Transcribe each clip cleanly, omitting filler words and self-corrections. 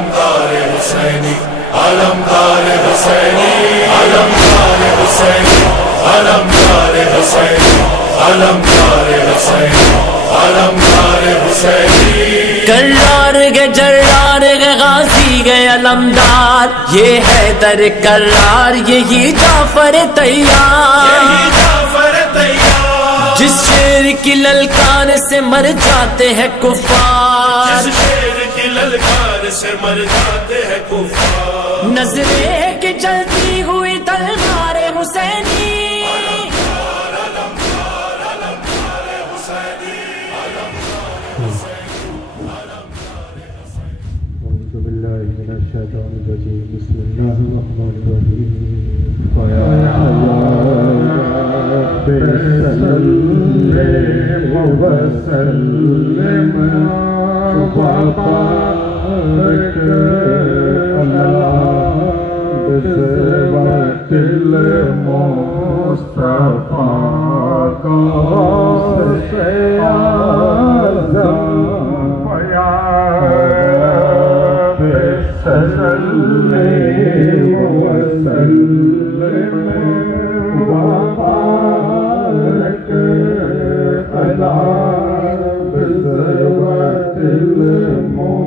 علمدار حسینی علمدار حسینی علمدار حسینی علمدار حسینی علمدار حسینی علمدار حسینی کرار گے جرار گے غازی گے علمدار، یہ ہے در کرار یہی جعفر تیار، جس شیر کی للکار سے مر جاتے ہیں کفار، جس شیر کی للکار سے مر جاتے ہیں کفار، نظریں کی جلتی ہوئی تلوار حسینی، من الشیطان الرجیم بسم اللہ الرحمن الرحیم فیا سلم وسلم وبارك بصفة المصطفى قوس أعظم سلم وسلم وبارك على بصفة المصطفى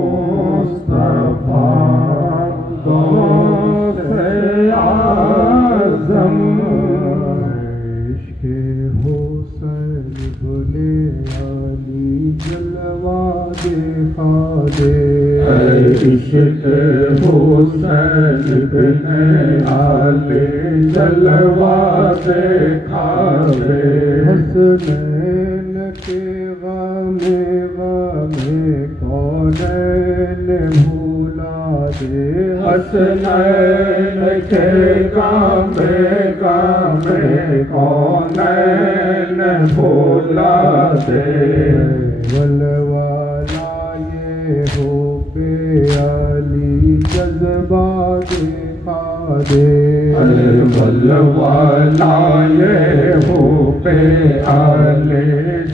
غوث أعظم عشق حسین بولے علی جلوہ دکھا دے، عشق حسین بن علی جلوہ دکھا دے، حسنین کے غم کونین بھولا دے، حسنین کے غم کونین بھولا دے، ولوالا یہ ہو علی جذبہ دکھا دے، ولوالا یہ ہو پہ علی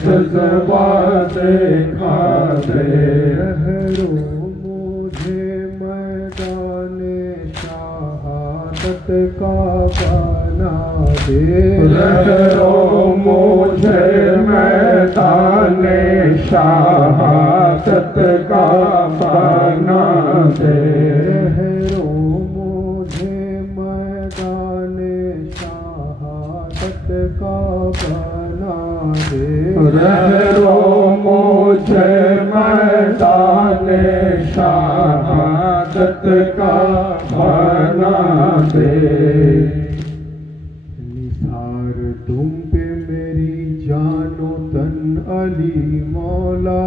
جذبہ دکھا دے، رہرو مجھے میدان شہادت کا بنا دے، رہرو مجھے میدان شہادت کا بنا دے، رہرو مجھے میدان شہادت کا بنا دے، رہرو مجھے میدان شہادت کا بنا دے، نثار تم پہ میری جان و تن علی مولا،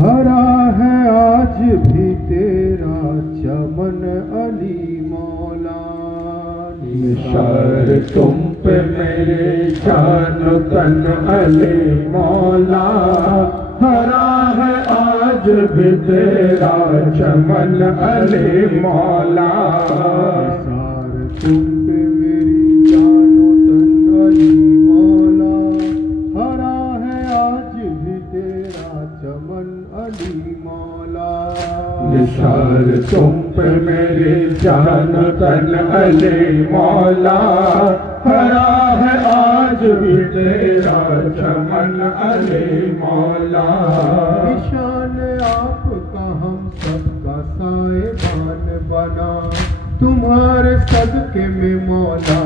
ہرا ہے آج بھی تیرا چمن علی مولا، نثار تم پہ میری جان و تن علی مولا، ہرا ہے آج بھی تیرا چمن علی مولا، نثار تم پہ میری جان و تن علی مولا، ہرا ہے آج بھی تیرا چمن علی مولا، نثار تم پہ میری جان و تن علی مولا، ہرا ہے آج بھی تیرا چمن علی مولا، نشان آپ کا ہم سب کا سائبان بنا، تمہارے صدقے میں مولا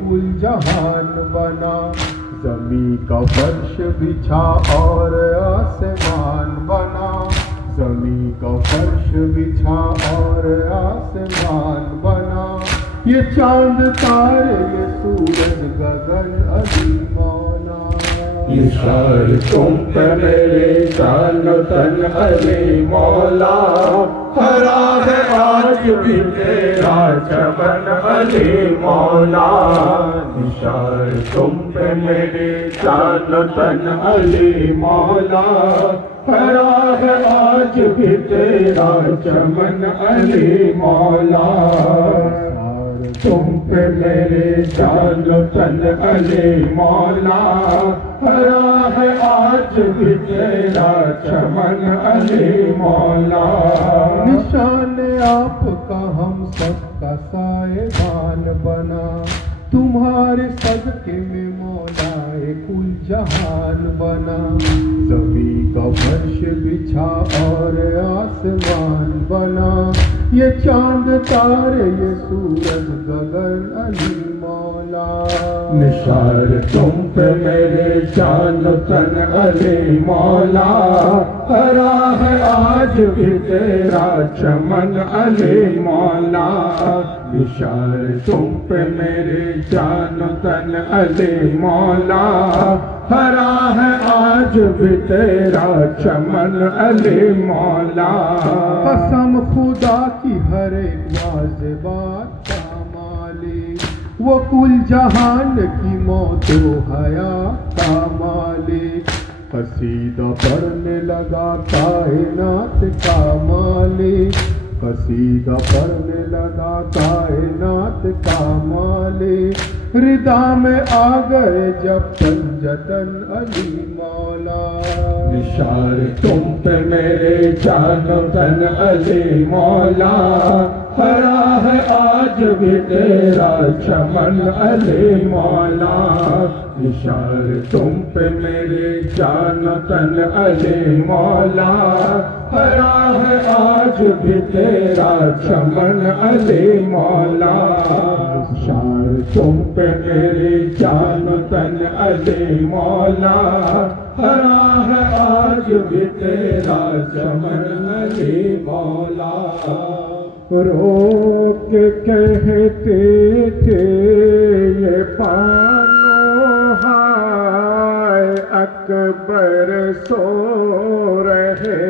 کل جہان بنا، زمین کا فرش بچھا اور آسمان بنا، زمین کا فرش بچھا اور آسمان بنا، یہ چاند تارے یہ سورج گگن علی مولا، نثار تم پہ میری جان و تن علی مولا، ہرا ہے آج بھی تیرا چمن علی مولا، نثار تم پہ میری جان و تن علی مولا، ہرا ہے آج بھی تیرا چمن علی مولا، تم پہ میرے جان و تن علی مولا، ہرا ہے آج بھی تیرا چمن علی مولا، जहान बना, ज़मीं का फर्श बिछा और आसमान बना, ये चांद तारे ये सूरज गगन अली मौला। निशार तुम पे मेरे जान तन अली मौला, हरा है आज भी तेरा चमन अली मौला। निशार तुम पे मेरे जान तन अली मौला, हरा है आज भी तेरा चमन अली मौला। कसम खुदा की हर एक वाज़े बात का मालिक, वो कुल जहान की मौत हयात का मालिक, कसीदा पढ़ने लगा कायनात का मालिक, कसीदा पढ़ने लगा कायनात का मालिक, रिदा में आ गए जब पंजतन अली मौला। निशार तुम पे मेरे जान तन अली मौला, हरा है आज भी तेरा चमन अली मौला। निशार तुम पे मेरे जान तन अली मौला, हरा है आज भी तेरा चमन अली मौला। निशार तुम पे मेरे जान तन अली मौला, हरा है आज भी तेरा चमन अली मौला। रोक कहते थे ये पानो हाय अकबर सो रहे,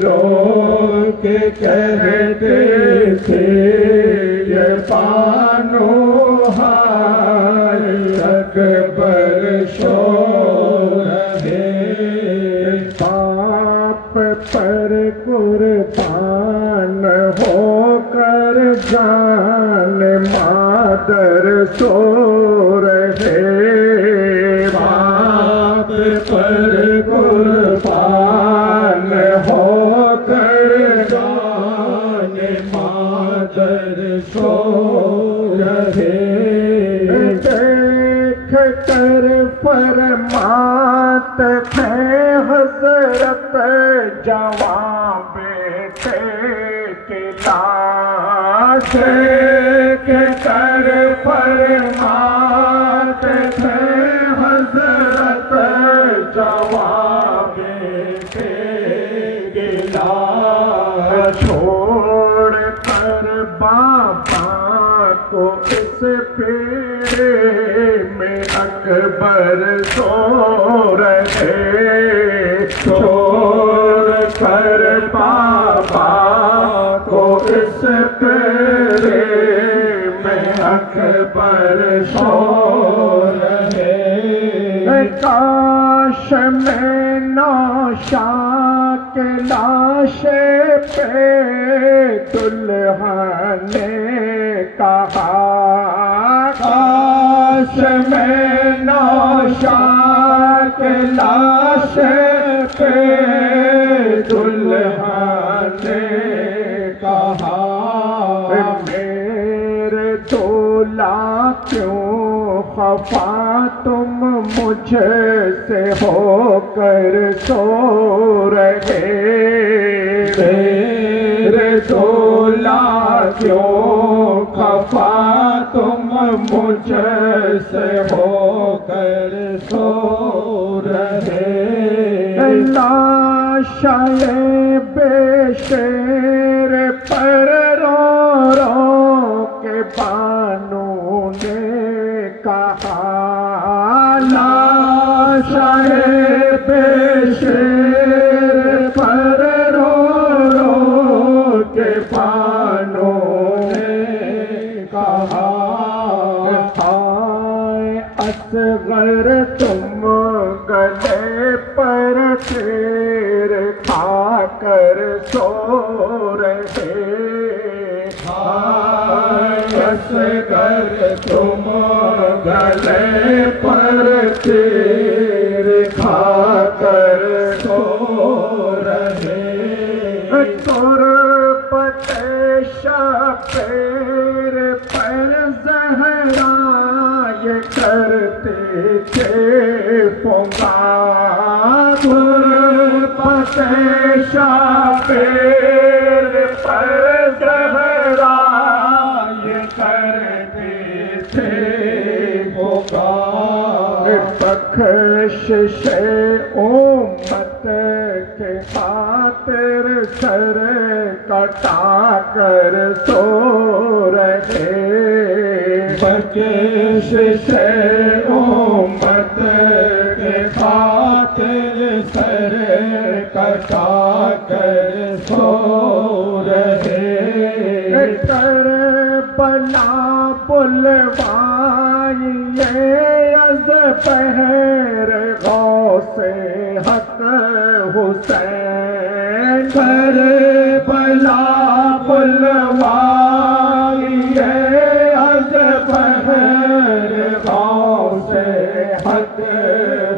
रोक कहते थे ये पानो हाय अकबर सो रहे। बाप पर कुर्बान होकर जान मादर सो रहे, बाप पर कुर्बान होकर जान मादर सो रहे। देख कर फरमात थे हज़रत जवां बेटे की लाश, देख कर फरमात थे हज़रत जवां बेटे की लाश। छोड़ कर बाबा को इस पेड़े में अकबर सो रहे, छोड़ कर बाबा को इस पेड़े में अकबर सो रहे। काश में नौशा के लाश पे दुल्हन ने कहा, काश में नौशा के लाश पे दुल्हन ने कहा, मेरे दूल्हा क्यों खफा तुम मुझसे होकर सो रहे, मेरे दूल्हा क्यों खफा तुम मुझसे होकर सो रहे। लाशाए बेशेर पर रो रो के बानों ने कहा, लाशाए बेशेर पर रो रो के बानों ने कहा। हाय असगर तुम गले पर तीर खाकर सो रहे, हाय असगर तुम गले पर तीर खाकर सो रहे। तुरपत शबीर पर ज़हरा ये करते थे, شبیر پر زہرا یہ کرتے تھے پکار بخشش امت کے خاطر سر کٹا کر سو رہے بخشش امت کے خاطر سر کٹا کر سو رہے کربلا بلوائیے از بحر غوث حق حسین کربلا بلوائیے از بحر غوث حق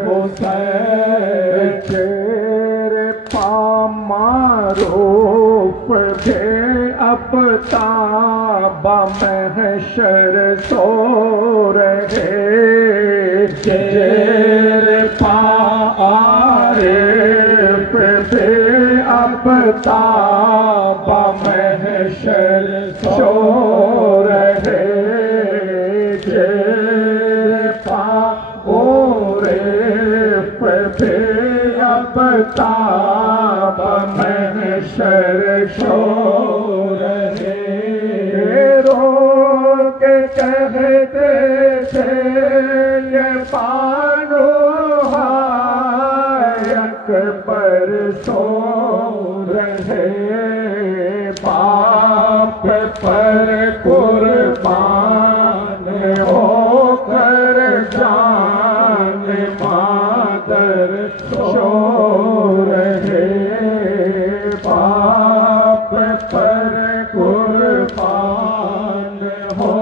حسین چہرے پا معروف تھے اب تاب محشر سو رہے چہرے پا عارف تھے اب تاب محشر سو رہے چہرے پا عارف تھے اب تاب محشر سو رہے رو کے کہتے تھے یہ بانو ہے اکبر سو رہے باپ پر قربان ہو کر جان مادر سو رہے باپ پر قربان ہو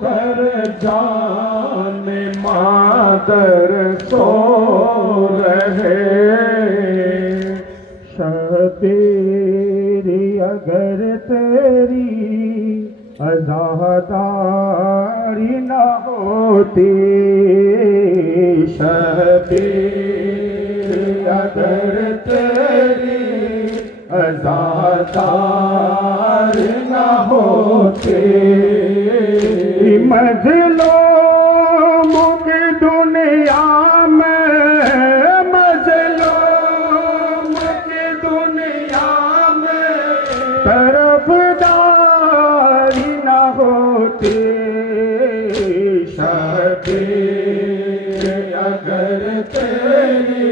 کر جان مادر سو رہے شبیری اگر تیری عزاداری نہ ہوتی شبیری اگر تیری عزاداری نہ ہوتی مظلوم کی دنیا میں مظلوم کی دنیا میں طرفداری نہ ہوتی شبیر اگر تیری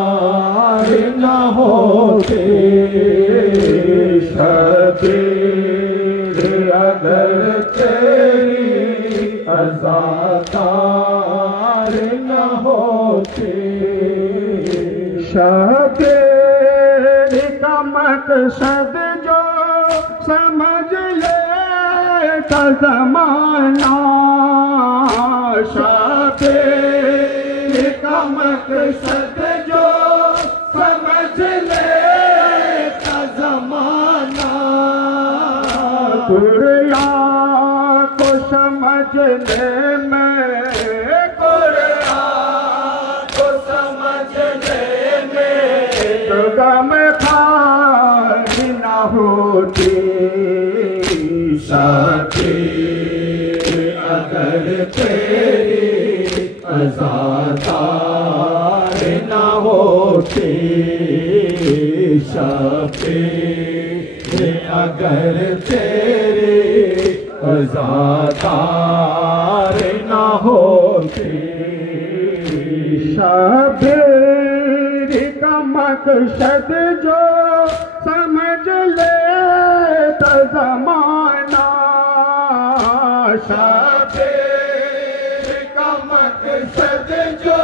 عزاداری نہ ہوتی شبیر اگر تیری عزاداری نہ ہوتی شبیر کا مقصد جو سمجھ لیتا زمانہ شبیر کا مقصد جو سمجھ لیتا زمانہ قرآن کو سمجھنے میں قرآن کو سمجھنے میں تو غم خاری نہ ہوتی شبیر اگر تیری عزاداری نہ ہوتی شبیر اگر تیری عزاداری نہ ہوتی شبیر کا مقصد جو سمجھ لیتا زمانہ شبیر کا مقصد جو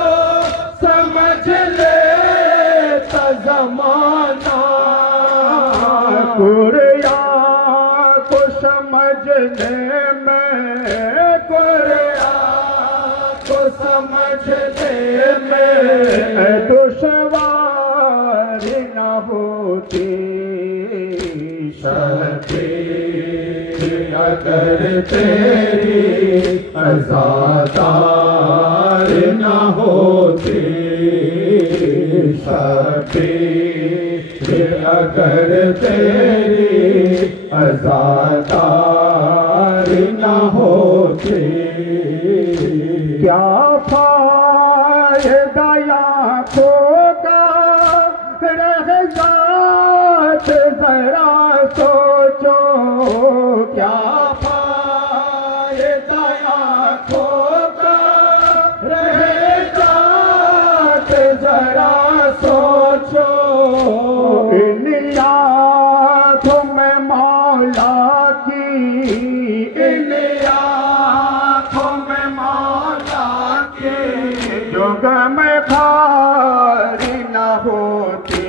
سمجھ لیتا زمانہ قرآن کو سمجھنے میں قرآن کو سمجھنے میں دشواری نہ ہوتی شبیر اگر تیری عزاداری نہ ہوتی شبیر اگر تیری عزاداری نہ ہوتی کیا فائدہ آنکھوں کا رہ جات ذرا سوچو کیا فائدہ آنکھوں کا رہ جات ذرا سوچو ان آنکھوں میں مولا کی ان آنکھوں میں مولا کی جو غم خاری نہ ہوتی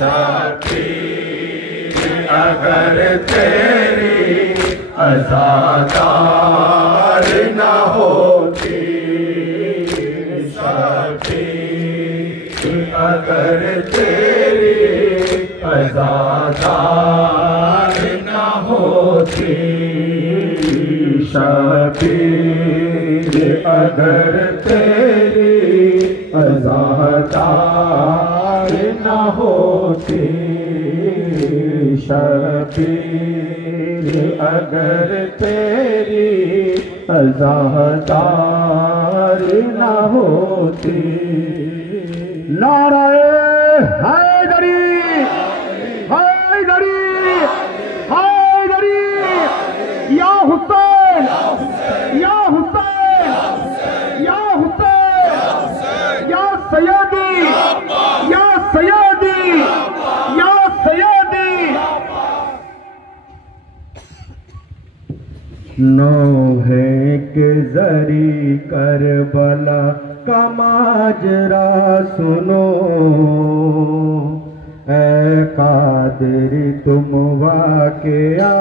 شبیر اگر تیری عزاداری نہ ہوتی شبیر اگر تیری عزاداری نہ ہوتی شبیر اگر تیری عزاداری نہ ہوتی شبیر اگر تیری عزاداری نہ ہوتی نعرہ حیدری حیدری حیدری یا حسین یا حسین یا حسین یا سیدی یا سیدی یا سیدی نوحے کے ذری کربلا کا ماجرا سنو اے قادری تم واقعہ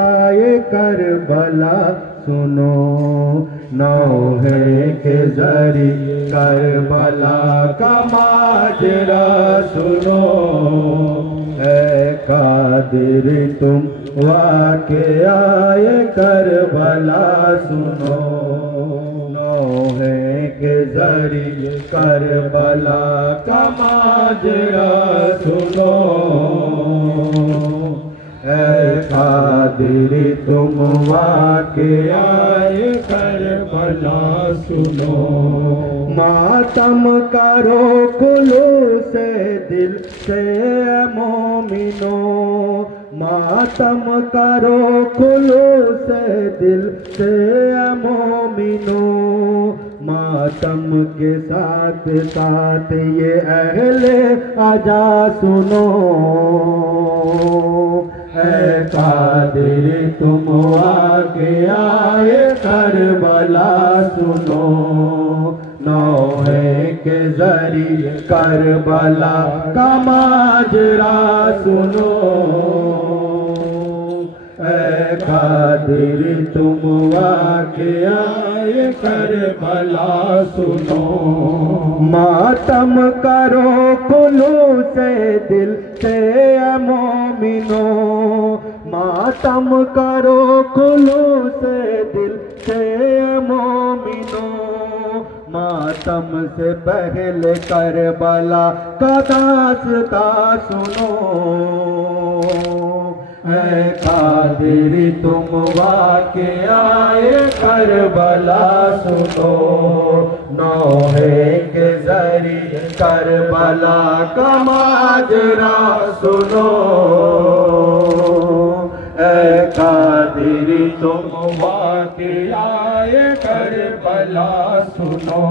کربلا سنو نوحے کے ذری کربلا کا ماجرا سنو اے قادری تم واقعہ کربلا سنو نوحے کے ذری کربلا کا ماجرا سنو اے قادری تم واقعہ کربلا سنو ماتم کرو خلوص دل سے مومنو ماتم کرو خلوص دل سے مومنو ماتم کے ساتھ ساتھ یہ اہل عزا سنو اے قادری تم واقعہ کربلا سنو نوحے کے ذری کربلا کا ماجرا سنو اے قادری تم واقعہ کربلا سنو ماتم کرو خلوص دل سے مومنو ماتم کرو خلوص دل سے مومنو ماتم سے پہلے کربلا کا داستان سنو اے قادری تم واقعہ کربلا سنو نوحے کے ذری کربلا کا ماجرا سنو اے قادری تم واقعہ کربلا سنو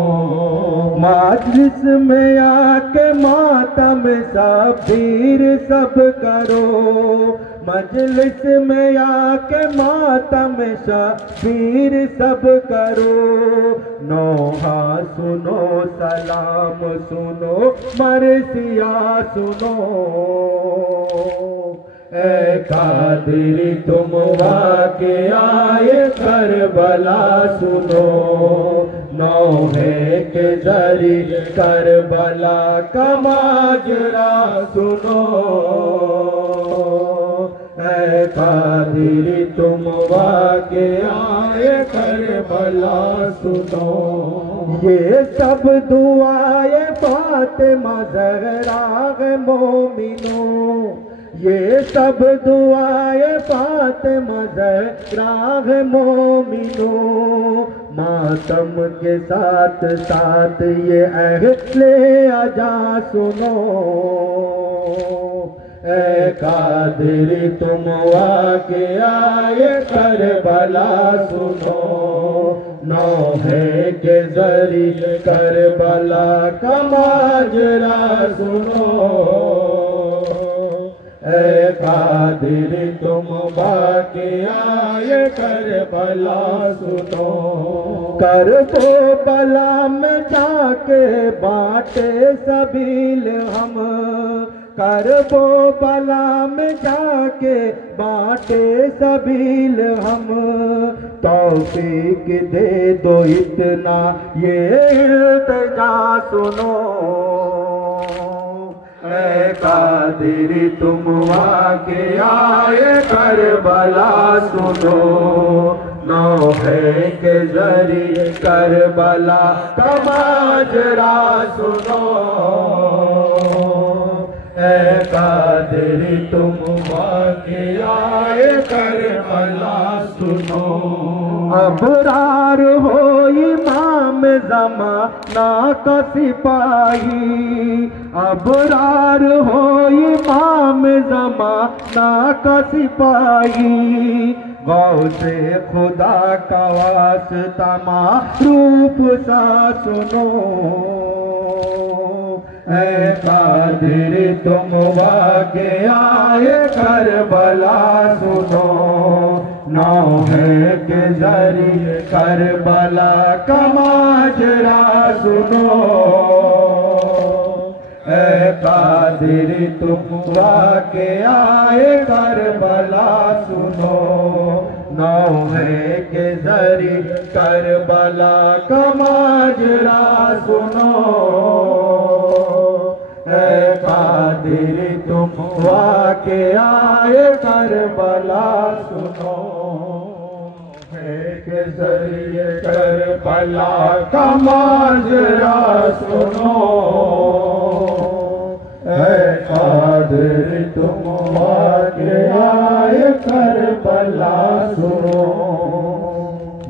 مجلس میں آ کے ماتم شبیر سب کرو مجلس میں آ کے ماتم شبیر سب کرو نوحہ سنو سلام سنو مرثیہ سنو اے قادری تم واقعہ کربلا سنو نوحے کے ذری کربلا کا ماجرا سنو اے قادری تم واقعہ کربلا سنو یہ سب دعائیں فاطمہ زہرا ہے مومنوں، یہ سب دعائیں فاطمہ زہرا ہے مومنوں، ماتم کے ساتھ ساتھ یہ اہل عزا سنو، اے قادری تم واقعہ کربلا سنو، نوحے کے ذریعے کربلا کا ماجرا سنو، اے قادری تم واقعہ کربلا سنو، کرب و بلا میں جا کے بانٹے سبیل ہم، کرب و بلا میں جا کے بانٹے سبیل ہم، توفیق دے دو اتنا یہ التجا سنو، اے قادری تم واقعہ کربلا سنو، نوحے کے ذریعے کربلا کا ماجرا سنو، اے قادری تم واقعہ کربلا سنو، ابرار ہو امام زمانہ کا سپاہی، ابرار ہو امام زمانہ کا سپاہی، غوث خدا کا واسطہ معروف سا سنو، اے قادری تم واقعہ کربلا سنو، نوحے کے ذریعے کربلا کا ماجرا سنو، اے قادری تم واقعہ کربلا سنو، نوحے کے ذریعے کربلا کا ماجرا سنو، اے قادری تم واقعہ کربلا سنو، نوحے کے ذریعے کربلا کا ماجرا سنو، اے قادری تم واقعہ کربلا سنو،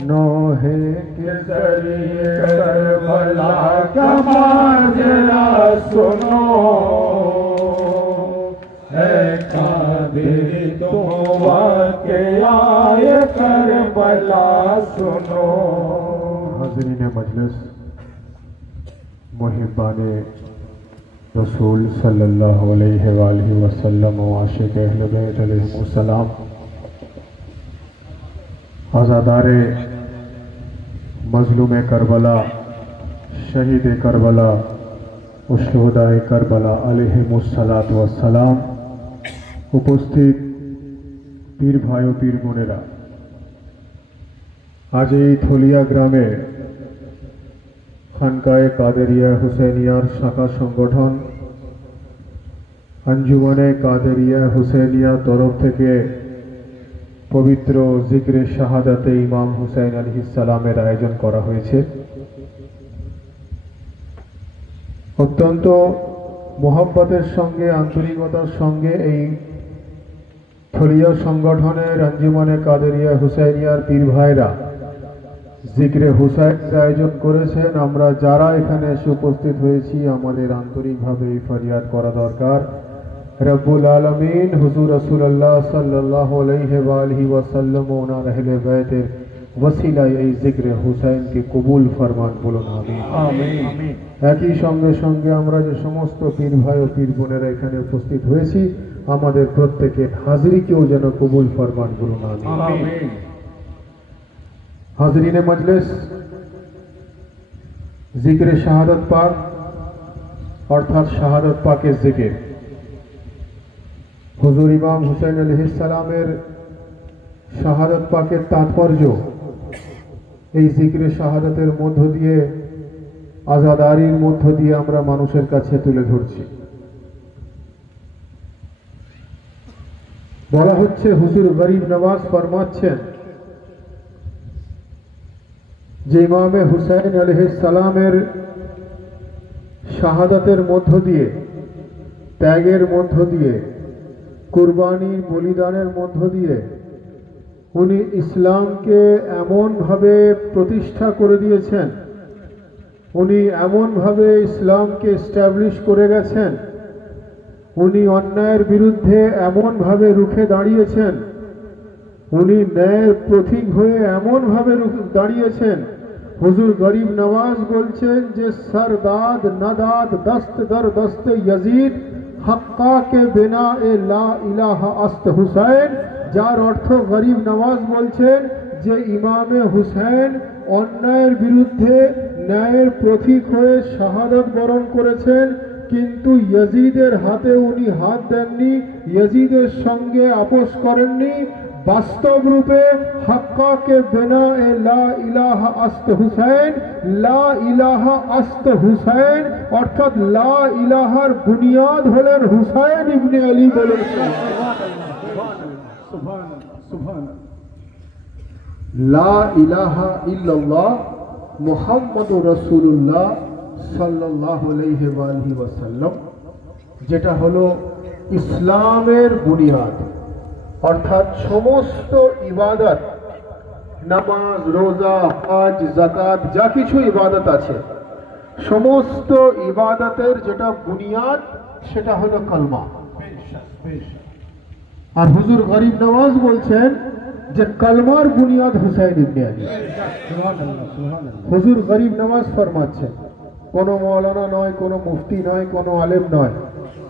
نوحے کے ذریعے کربلا کا ماجرا سنو، اے قادری تم واقعہ کربلا سنو۔ حاضرین مجلس، محبان رسول صلی اللہ علیہ وآلہ وسلم و عاشق اہل بیت علیہ السلام، عزادار مظلوم کربلا، شہید کربلا و شہداء کربلا علیہم السلام، উপস্থিত পীর ভাই ও পীর বোনেরা, আজ এই থলিয়া গ্রামে খানকায়ে কাদেরিয়া হুসেনিয়ার শাখা সংগঠন আঞ্জুমানে কাদেরিয়া হুসেনিয়া তরফ থেকে পবিত্র জিকরে শাহাদাতে ইমাম হুসাইন আলাইহিস সালামের আয়োজন করা হয়েছে। অত্যন্ত মোহাব্বতের সঙ্গে, আন্তরিকতার সঙ্গে এই থলিয়া সংগঠনের আঞ্জুমানে কাদেরিয়া হুসাইনিয়ার পীর ভাইরা জিকরে হুসাইনের আয়োজন করেছেন। আমরা যারা এখানে এসে উপস্থিত হয়েছি, আমাদের আন্তরিকভাবে এই ফরিয়াদ করা দরকার, রব্বুল আলামিন হুজুর রাসূলুল্লাহ সাল্লাল্লাহু আলাইহি ওয়া আলিহি ওয়াসাল্লাম ও ওনার আহলে বাইতের ওসিলায় এই জিকরে হুসাইনকে কবুল ফরমান, বলুন আমিন। আমিন। একই সঙ্গে সঙ্গে আমরা যে সমস্ত পীর ভাই ও পীর বোনেরা এখানে উপস্থিত হয়েছি, আমাদের প্রত্যেকের হাজিরিকেও যেন কবুল ফরমান, বলুন আমিন। হাজরিনে মজলিস, জিকরে শাহাদাত পাক অর্থাৎ শাহাদাত পাকের জিকির, হুজুর ইমাম হুসাইন আলাইহিস সালামের শাহাদাত পাকের তাৎপর্য এই জিকরে শাহাদাতের মধ্য দিয়ে, আজাদারির মধ্য দিয়ে আমরা মানুষের কাছে তুলে ধরছি। বলা হচ্ছে, হুজুর গরিব নওয়াজ ফরমাচ্ছেন যে ইমামে হুসাইন আলাইহিস সালামের শাহাদাতের মধ্য দিয়ে, ত্যাগের মধ্য দিয়ে, কুরবানির বলিদানের মধ্য দিয়ে উনি ইসলামকে এমনভাবে প্রতিষ্ঠা করে দিয়েছেন, উনি এমনভাবে ইসলামকে এস্টাবলিশ করে গেছেন, উনি অন্যায়ের বিরুদ্ধে এমনভাবে রুখে দাঁড়িয়েছেন, উনি ন্যায়ের প্রতীক হয়ে এমনভাবে দাঁড়িয়েছেন। হুজুর গরিব নওয়াজ বলছেন যে সরদাদ নদাদ দস্ত দর দস্তে यजीद हक्का के बिना ए ला इलाहा अस्त হুসাইন, যার অর্থ গরিব নওয়াজ বলছেন যে ইমামে হুসাইন অন্যায়ের বিরুদ্ধে ন্যায়ের প্রতীক হয়ে শাহাদাত বরণ করেছেন, কিন্তু यजीদের হাতে উনি হাত দেননি, यजीদের সঙ্গে আপোষ করেননি। বাস্তব রূপে হক্কা কে বিনা এ লা ইলাহা আস্ত হুসাইন, লা ইলাহা আস্ত হুসাইন অর্থাৎ লা ইলাহার বুনিয়াদ হলেন হুসাইন ইবনে আলী বলেন। লা ইলাহা ইল্লাল্লাহ মুহাম্মাদুর রাসূলুল্লাহ সাল্লাল্লাহু আলাইহি ওয়াসাল্লাম, যেটা হলো ইসলামের বুনিয়াদ, অর্থাৎ সমস্ত ইবাদত, নামাজ, রোজা, হজ, যাকাত, যা কিছু ইবাদত আছে, সমস্ত ইবাদতের যেটা বুনিয়াদ সেটা হলো কলমা। আর হুজুর গরিব নওয়াজ বলছেন যে কলমার বুনিয়াদ হুসাইন ইবনে আলী। হুজুর গরিব নওয়াজ ফরমাচ্ছেন, কোনো মৌলানা নয়, কোনো মুফতি নয়, কোনো আলেম নয়,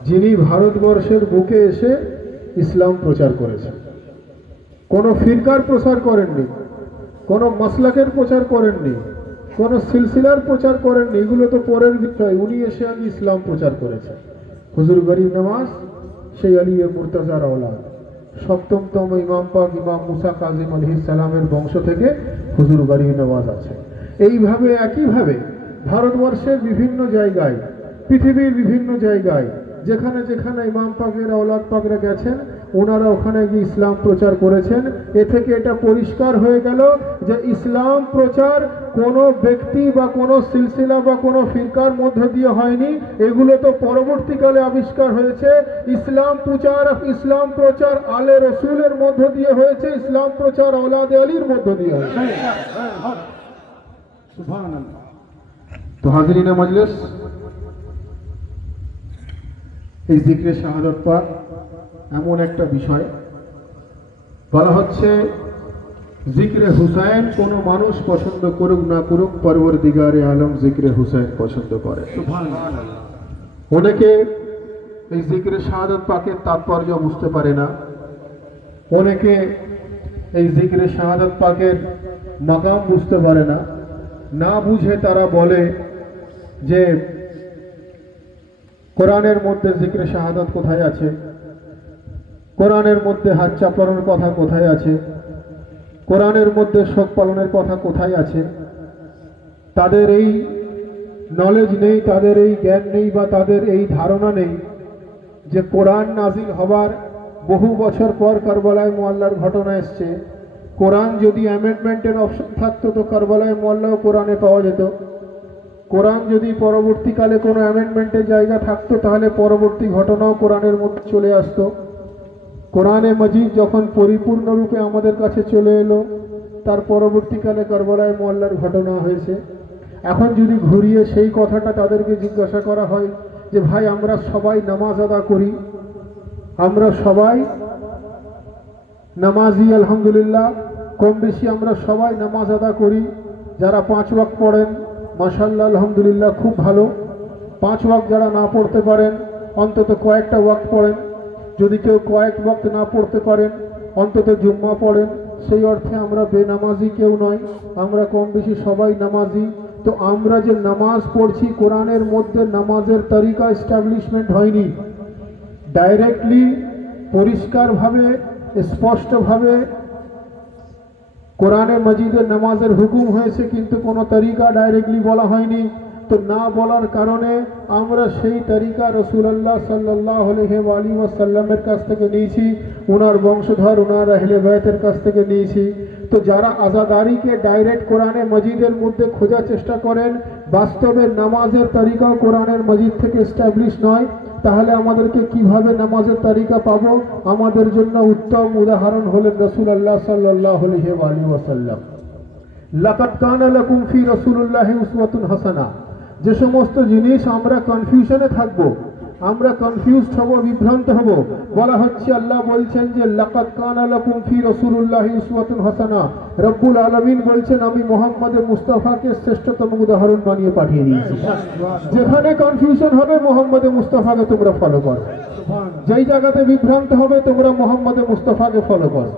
যিনি ভারতবর্ষের বুকে এসে ইসলাম প্রচার করেছেন, কোনো ফিরকার প্রচার করেননি, কোনো মাসলাকের প্রচার করেননি, কোনো সিলসিলার প্রচার করেননি, এগুলো তো পরের বিষয়। উনি এসে আগে ইসলাম প্রচার করেছেন। হুজুর গরিব নওয়াজ সেই আলী মুর্তজার আওলাদ, সপ্তমতম ইমাম পাক ইমাম মুসা কাজিম আলাইহিস সালামের বংশ থেকে হুজুর গরিব নওয়াজ আছে। এইভাবে একইভাবে ভারতবর্ষের বিভিন্ন জায়গায়, পৃথিবীর বিভিন্ন জায়গায় যেখানে যেখানে ইমাম পাকের আওলাদ পাকরা গেছেন, ওনারা ওখানে গিয়ে ইসলাম প্রচার করেছেন। এ থেকে এটা পরিষ্কার হয়ে গেল যে ইসলাম প্রচার কোনো ব্যক্তি বা কোনো সিলসিলা বা কোনো ফিরকার মধ্য দিয়ে হয়নি, এগুলো তো পরবর্তীকালে আবিষ্কার হয়েছে। ইসলাম প্রচার আলে রসুলের মধ্য দিয়ে হয়েছে, ইসলাম প্রচার আওলাদে আলীর মধ্য দিয়ে হয়েছে। তো হাজিরিনে মজলিস, এই জিক্রে শাহাদাত পাক এমন একটা বিষয়, বলা হচ্ছে জিক্রে হুসাইন কোনো মানুষ পছন্দ করুক না করুক, পরওয়ারদিগারে আলম জিক্রে হুসাইন পছন্দ করে। অনেকে এই জিক্রে শাহাদাত পাকের তাৎপর্য বুঝতে পারে না, অনেকে এই জিক্রে শাহাদাত পাকের মাকাম বুঝতে পারে না, না বুঝে তারা বলে যে কোরআনের মধ্যে জিক্রে শাহাদাত কোথায় আছে, কোরআনের মধ্যে হাত চাপড়ানোর কথা কোথায় আছে, কোরআনের মধ্যে শোক পালনের কথা কোথায় আছে। তাদের এই নলেজ নেই, তাদের এই জ্ঞান নেই, বা তাদের এই ধারণা নেই যে কোরআন নাজিল হবার বহু বছর পর কারবালায় মুআল্লার ঘটনা এসছে। কোরআন যদি অ্যামেন্ডমেন্টের অপশন থাকতো তো কারবালায় মুআল্লাও কোরআনে পাওয়া যেত। কোরআন যদি পরবর্তীকালে কোনো অ্যামেন্ডমেন্টের জায়গা থাকতো তাহলে পরবর্তী ঘটনাও কোরআনের মধ্যে চলে আসতো। কোরআনে মজিদ যখন পরিপূর্ণরূপে আমাদের কাছে চলে এলো, তার পরবর্তীকালে কারবালায় মুআল্লার ঘটনা হয়েছে। এখন যদি ঘুরিয়ে সেই কথাটা তাদেরকে জিজ্ঞাসা করা হয় যে ভাই আমরা সবাই নামাজ আদা করি, আমরা সবাই নামাজি আলহামদুলিল্লাহ, কম বেশি আমরা সবাই নামাজ আদা করি, যারা 5 ওয়াক্ত পড়েন মাশাআল্লাহ আলহামদুলিল্লাহ খুব ভালো, 5 ওয়াক্ত যারা না পড়তে পারেন অন্তত কয়েকটা ওয়াক্ত পড়েন, যদি কেউ কয়েক ওয়াক্ত না পড়তে পারেন অন্তত জুম্মা পড়েন। সেই অর্থে আমরা বেনামাজি কেউ নয়, আমরা কম বেশি সবাই নামাজি। তো আমরা যে নামাজ পড়ছি, কোরআনের মধ্যে নামাজের তরিকা এস্টাবলিশমেন্ট হয়নি, ডাইরেক্টলি পরিষ্কারভাবে স্পষ্টভাবে কোরআনে মজিদের নামাজের হুকুম হয়েছে, কিন্তু কোনো তরিকা ডাইরেক্টলি বলা হয়নি। তো না বলার কারণে আমরা সেই তরিকা রাসূলুল্লাহ সাল্লাল্লাহু আলাইহি ওয়াসাল্লামের কাছ থেকে নিয়েছি, ওনার বংশধর ওনার আহলে বাইতের কাছ থেকে নিয়েছি। তো যারা আজাদারিকে ডাইরেক্ট কোরআনে মজিদের মধ্যে খোঁজার চেষ্টা করেন, বাস্তবে নামাজের তরিকাও কোরআনের মজিদ থেকে এস্টাবলিশ নয়, তাহলে আমাদেরকে কিভাবে নামাজের তরিকা পাবো? আমাদের জন্য উত্তম উদাহরণ হলেন রাসূলুল্লাহ সাল্লাল্লাহু আলাইহি ওয়াসাল্লাম। লাকাদ কানা লাকুম ফি রাসূলিল্লাহি উসওয়াতুন হাসানা। যে সমস্ত জিনিস আমরা কনফিউশনে থাকবো, আমরা কনফিউজড হব, বিভ্রান্ত হব, বলা হচ্ছে আল্লাহ বলছেন যে লাকাদ কানা লাকুম ফি রাসূলিল্লাহি উসওয়াতুন হাসানা। রব্বুল আলামিন বলছেন আমি মুহাম্মদ মুস্তাফাকে শ্রেষ্ঠতম উদাহরণ বানিয়ে পাঠিয়ে দিয়েছি। যেখানে কনফিউশন হবে মুহাম্মদ মুস্তাফাকে তোমরা ফলো করো, যেই জায়গাতে বিভ্রান্ত হবে তোমরা মুহাম্মদ মুস্তাফাকে ফলো করো,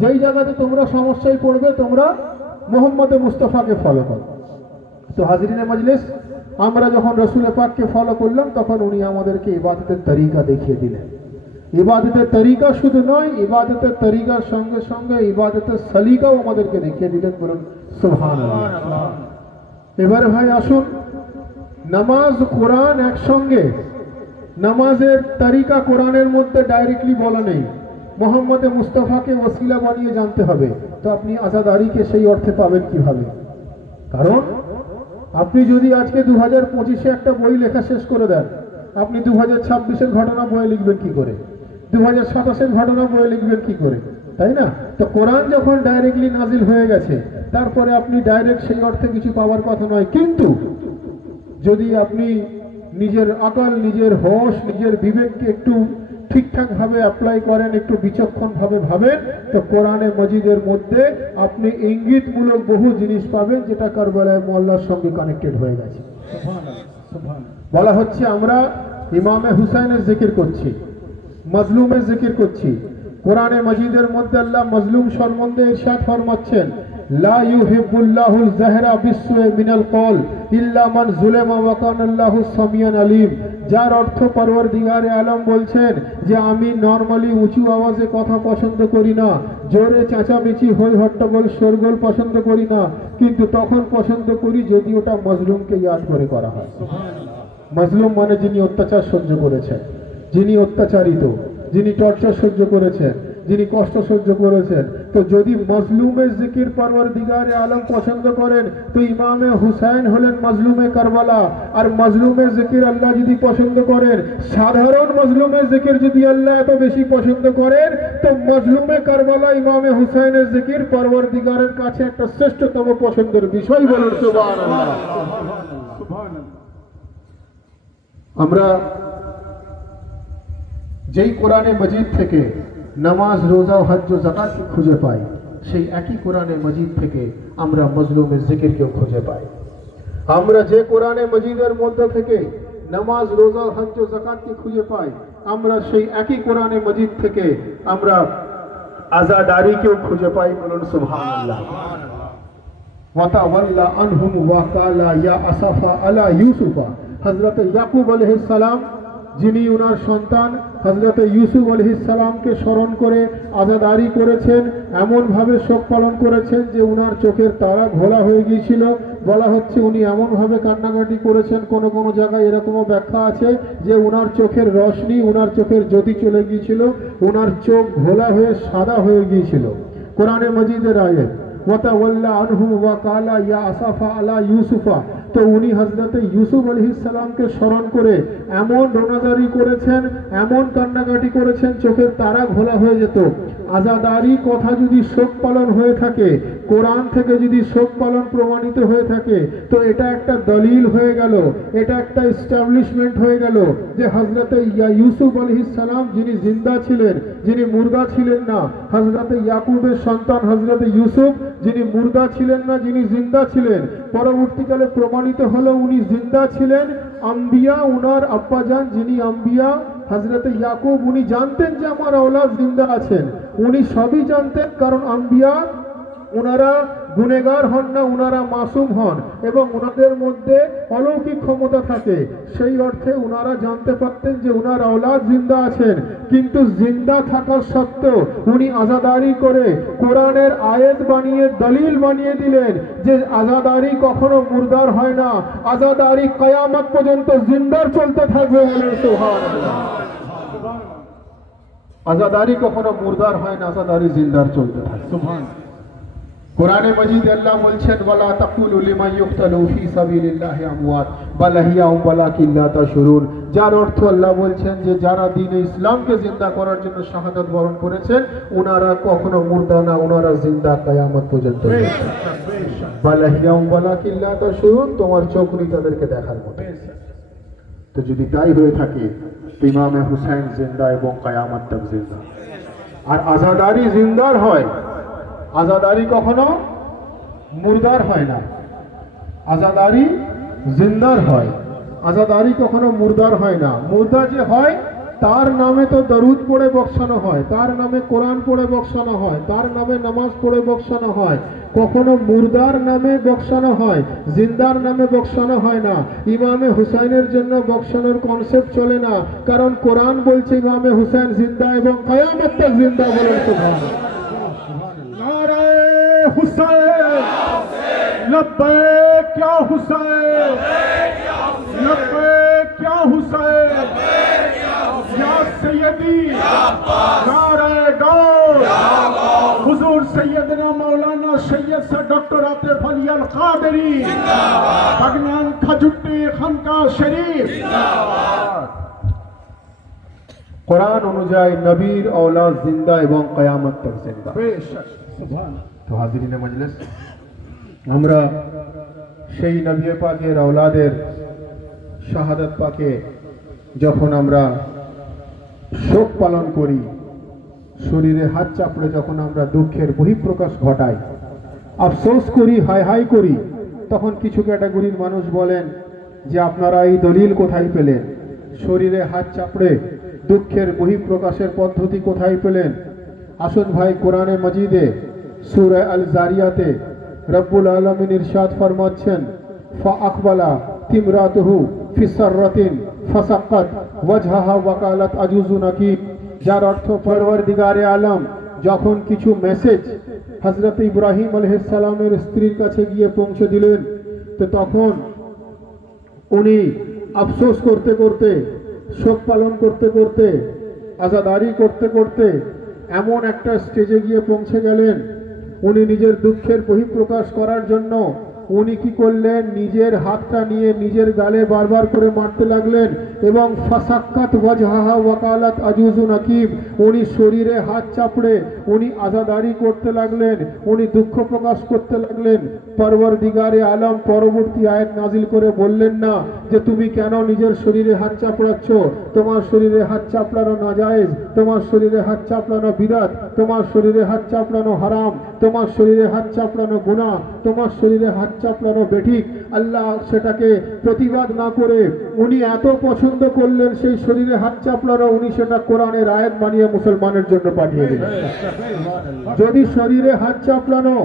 যেই জায়গাতে তোমরা সমস্যায় পড়বে তোমরা মুহাম্মদ মুস্তাফাকে ফলো করো। তো হাজরিনে মজলিস, আমরা যখন রসুল পাককে ফলো করলাম তখন উনি আমাদেরকে ইবাদতের তরিকা দেখিয়ে দিলেন। ইবাদতের তরিকা শুধু নয়, ইবাদতের তরিকার সঙ্গে সঙ্গে ইবাদতের সলিকাও আমাদেরকে দেখিয়ে দিলেন। বলুন সুবহানাল্লাহ। এবারে ভাই আসুন, নামাজ কোরআন একসঙ্গে, নামাজের তরিকা কোরআনের মধ্যে ডাইরেক্টলি বলা নেই, মুহাম্মদ মুস্তাফাকে ওসিলা বানিয়ে জানতে হবে। তো আপনি আজাদারিকে সেই অর্থে পাবেন কিভাবে? কারণ আপনি যদি আজকে 2025-এ একটা বই লেখা শেষ করে দেন, আপনি 2026-এর ঘটনা বইয়ে লিখবেন কি করে? 2027-এর ঘটনা বইয়ে লিখবেন কি করে? তাই না? তো কোরআন যখন ডাইরেক্টলি নাজিল হয়ে গেছে, তারপরে আপনি ডাইরেক্ট সেই অর্থে কিছু পাওয়ার কথা নয়। কিন্তু যদি আপনি নিজের আকল, নিজের হোশ, নিজের বিবেককে একটু ঠিকঠাক ভাবে অ্যাপ্লাই করেন, একটু বিচক্ষণ ভাবে ভাবেন, তো কোরআনে মজিদের মধ্যে আপনি ইঙ্গিতমূলক বহু জিনিস পাবেন যেটা কারবালায় মোল্লার সঙ্গে কানেক্টেড হয়ে গেছে। বলা হচ্ছে আমরা ইমামে হুসাইনের জিকির করছি, মজলুমের জিকির করছি। কোরআনে মজিদের মধ্যে আল্লাহ মজলুম সম্বন্ধে ইরশাদ ফরমাচ্ছেন, লা ইউহিব্বুল্লাহুল জাহরা বিসসুই মিনাল কওল ইল্লা মান যুলিমা ওয়া কানাল্লাহু সামিয়ান আলিম। যার অর্থ পরওয়ারদিগারে আলম বলছেন যে আমি নরমালি উঁচু আওয়াজে কথা পছন্দ করি না, জোরে চেঁচামেচি হই হট্টগোল শোরগোল পছন্দ করি না, কিন্তু তখন পছন্দ করি যদি ওটা মজলুমকে ইয়াদ করে করা হয়। মজলুম মানে যিনি অত্যাচার সহ্য করেছেন, যিনি অত্যাচারিত, যিনি টর্চার সহ্য করেছেন, যিনি কষ্ট সহ্য করেছেন। তো যদি মজলুমের জিকির পরওয়ারদিগারে আলম পছন্দ করেন, তো ইমামে হুসাইন হলেন মজলুমে কারবালা। আর মজলুমের জিকির আল্লাহ যদি পছন্দ করেন, সাধারণ মজলুমের জিকির যদি আল্লাহ এত বেশি পছন্দ করেন, তো মজলুমে কারবালা ইমামে হুসাইনের জিকির পরওয়ারদিগারের কাছে একটা শ্রেষ্ঠতম পছন্দের বিষয়। বলুন সুবহানাল্লাহ। আমরা যেই কোরআনে মজিদ থেকে নামাজ, রোজা, হজ ও যাকাতকে খুঁজে পাই, সেই একই কোরআনে মজিদ থেকে আমরা মজলুমের জিকিরকেও খুঁজে পাই। আমরা যে কোরআনে মজিদের মধ্যে থেকে নামাজ, রোজা, হজ ও যাকাতকে খুঁজে পাই, আমরা সেই একই কোরআনে মজিদ থেকে আমরা আজাদারিকেও খুঁজে পাই। বলুন সুবহানাল্লাহ। ওয়াতাওয়াল্লা আনহুম ওয়া কালা ইয়া আসাফা আলা ইউসুফা। হযরত ইয়াকুব আলাইহিস সালাম, যিনি উনার সন্তান হযরত ইউসুফ আলাইহিস সালামকে স্মরণ করে আজাদারি করেছেন, এমনভাবে শোক পালন করেছেন যে উনার চোখের তারা ঘোলা হয়ে গিয়েছিল। বলা হচ্ছে উনি এমনভাবে কান্নাকাটি করেছেন, কোনো কোনো জায়গায় এরকমও ব্যাখ্যা আছে যে উনার চোখের রশনি, উনার চোখের জ্যোতি চলে গিয়েছিল, উনার চোখ ঘোলা হয়ে সাদা হয়ে গিয়েছিল। কোরআনে মজিদের আয়াত ওয়াতাওয়াল্লা আনহুম ওয়া কালা ইয়া আসাফা আলা ইউসুফা। তো উনি হযরত ইউসুফ আলাইহিস সালামকে স্মরণ করে এমন রোনাজারি করেছেন, এমন কান্নাকাটি করেছেন, চোখের তারা ঘোলা হয়ে যেত। আজাদারি কথা যদি শোক পালন হয়ে থাকে, কোরআন থেকে যদি শোক পালন প্রমাণিত হয়ে থাকে, তো এটা একটা দলিল হয়ে গেল, এটা একটা এস্টাবলিশমেন্ট হয়ে গেল যে হযরত ইউসুফ আলাইহিস সালাম যিনি জিন্দা ছিলেন, যিনি মুর্দা ছিলেন না, হযরত ইয়াকুবের সন্তান হযরত ইউসুফ যিনি মুর্দা ছিলেন না, যিনি জিন্দা ছিলেন, পরবর্তীকালে প্রমাণিত হলো উনি জিন্দা ছিলেন। আম্বিয়া, উনার আব্বাজান যিনি আম্বিয়া হযরত ইয়াকুব, উনি জানতেন যে আমার আওলাদ জিন্দা আছেন, উনি সবই জানতেন, কারণ আম্বিয়া উনারা গুনেগার হন না, উনারা মাসুম হন এবং উনাদের মধ্যে অলৌকিক ক্ষমতা থাকে। সেই অর্থে উনারা জানতে পারতেন যে উনার আওলাদ জিন্দা আছেন, কিন্তু জিন্দা থাকা সত্ত্বেও উনি আজাদারি করে কোরআনের আয়াত বানিয়ে দলিল বানিয়ে দিলেন যে আজাদারি কখনো মুর্দার হয় না, আজাদারি কিয়ামত পর্যন্ত জিন্দার চলতে থাকবে। বলে সুবহানাল্লাহ। আজাদারি কখনো মুর্দার হয় না, আজাদারি জিন্দার চলতে থাকে। সুবহানাল্লাহ। কোরআনে মাজিদ আল্লাহ বলছেন ওয়ালা তাকুলু লিমান ইউকতালু ফি সাবিলিল্লাহি আমওয়াত বাল আহইয়াউম ওয়ালাকিন লা তাশউরুন। যার অর্থ আল্লাহ বলছেন যে যারা দ্বীন ইসলামকে জিন্দা করার জন্য শাহাদাত বরণ করেছেন ওনারা কখনো মুর্দা না, ওনারা জিন্দা কিয়ামত পর্যন্ত। বাল আহইয়াউম ওয়ালাকিন লা তাশউরুন, তোমার চোখ নেই তাদেরকে দেখার মতো। তো যদি তাই হয়ে থাকে তো ইমামে হুসাইন জিন্দা এবং কিয়ামত তক জিন্দা। আর আজাদারি জিন্দার হয়, আজাদারি কখনো মুর্দার হয় না, আজাদারি জিন্দার হয়, আজাদারি কখনো মুর্দার হয় না। মুর্দা যে হয় তার নামে তো দরুদ পড়ে বক্সানো হয়, তার নামে কোরআন পড়ে বক্সানো হয়, তার নামে নামাজ পড়ে বক্সানো হয়, কখনো মুর্দার নামে বক্সানো হয়, জিন্দার নামে বক্সানো হয় না। ইমামে হুসাইনের জন্য বক্সানোর কনসেপ্ট চলে না, কারণ কোরআন বলছে ইমামে হুসাইন জিন্দা এবং কিয়ামত তক জিন্দা। বলেন সুবহানাল্লাহ। हुसैन लब्बैक या हुसैन, लब्बैक या हुसैन, या सैयदी नारे गौर, हुजूर सैयदना मौलाना सैयद सा डॉक्टर आतिफ अली अल कादरी भगनान खजुट्टी खानका शरीफ। কোরআন অনুযায়ী নবীর औलाद জিন্দা এবং কিয়ামত তক জিন্দা। बेशक सुभान। তো হাজিরিনে মজলিস, আমরা সেই নবী পাকের औलाদের শাহাদাত পাকে যখন আমরা শোক পালন করি, শরীরে হাত চাপড়ে যখন আমরা দুঃখের বহিঃপ্রকাশ ঘটাই, আফসোস করি, হাই হাই করি, তখন কিছু ক্যাটাগরির মানুষ বলেন যে আপনারা এই দলিল কোথায় পেলেন? শরীরে হাত চাপড়ে দুঃখের বহিঃপ্রকাশের পদ্ধতি কোথায় পেলেন? আসুন ভাই, কোরআনে মাজিদে সূরা আল জারিয়াতে রব্বুল আলামিন ইরশাদ ফরমাচ্ছেন ফাআকবালা তিমরাতুহু ফি সাররাতিন ফাসাক্কাত ওয়াজহাহা ওয়াকালাত আজুজুন আকিব। যার অর্থ পরওয়ারদিগারে আলম যখন কিছু মেসেজ হযরত ইব্রাহিম আলাইহিস সালামের স্ত্রীর কাছে গিয়ে পৌঁছে দিলেন, তো তখন উনি আফসোস করতে করতে, শোক পালন করতে করতে, আজাদারি করতে করতে এমন একটা স্টেজে গিয়ে পৌঁছে গেলেন, উনি নিজের দুঃখের বহিঃপ্রকাশ করার জন্য উনি কি করলেন? নিজের হাতটা নিয়ে নিজের গালে বারবার করে মারতে লাগলেন এবং ফাসাক্কাত ওয়াজহাহা ওয়াকালাত আজুজুন আকিব, উনি শরীরে হাত চাপড়ে উনি আজাদারি করতে লাগলেন, উনি দুঃখ প্রকাশ করতে লাগলেন। পরওয়ারদিগারে আলম পরবর্তী আয়াত নাজিল করে বললেন না যে তুমি কেন নিজের শরীরে হাত চাপড়াচ্ছ, তোমার শরীরে হাত চাপড়ানো নাজায়েজ, তোমার শরীরে হাত চাপড়ানো বিদআত, তোমার শরীরে হাত চাপড়ানো হারাম, তোমার শরীরে হাত চাপড়ানো গুনাহ, তোমার শরীরে হাত চাপড়ানো বেঠিক। আল্লাহ সেটাকে প্রতিবাদ না করে উনি এত পছন্দ করলেন সেই শরীরে হাত চাপড়ানো, উনি সেটা কোরআনের আয়াত বানিয়ে মুসলমানের জন্য পাঠিয়ে দিলেন। যদি শরীরে হাত চাপড়ানো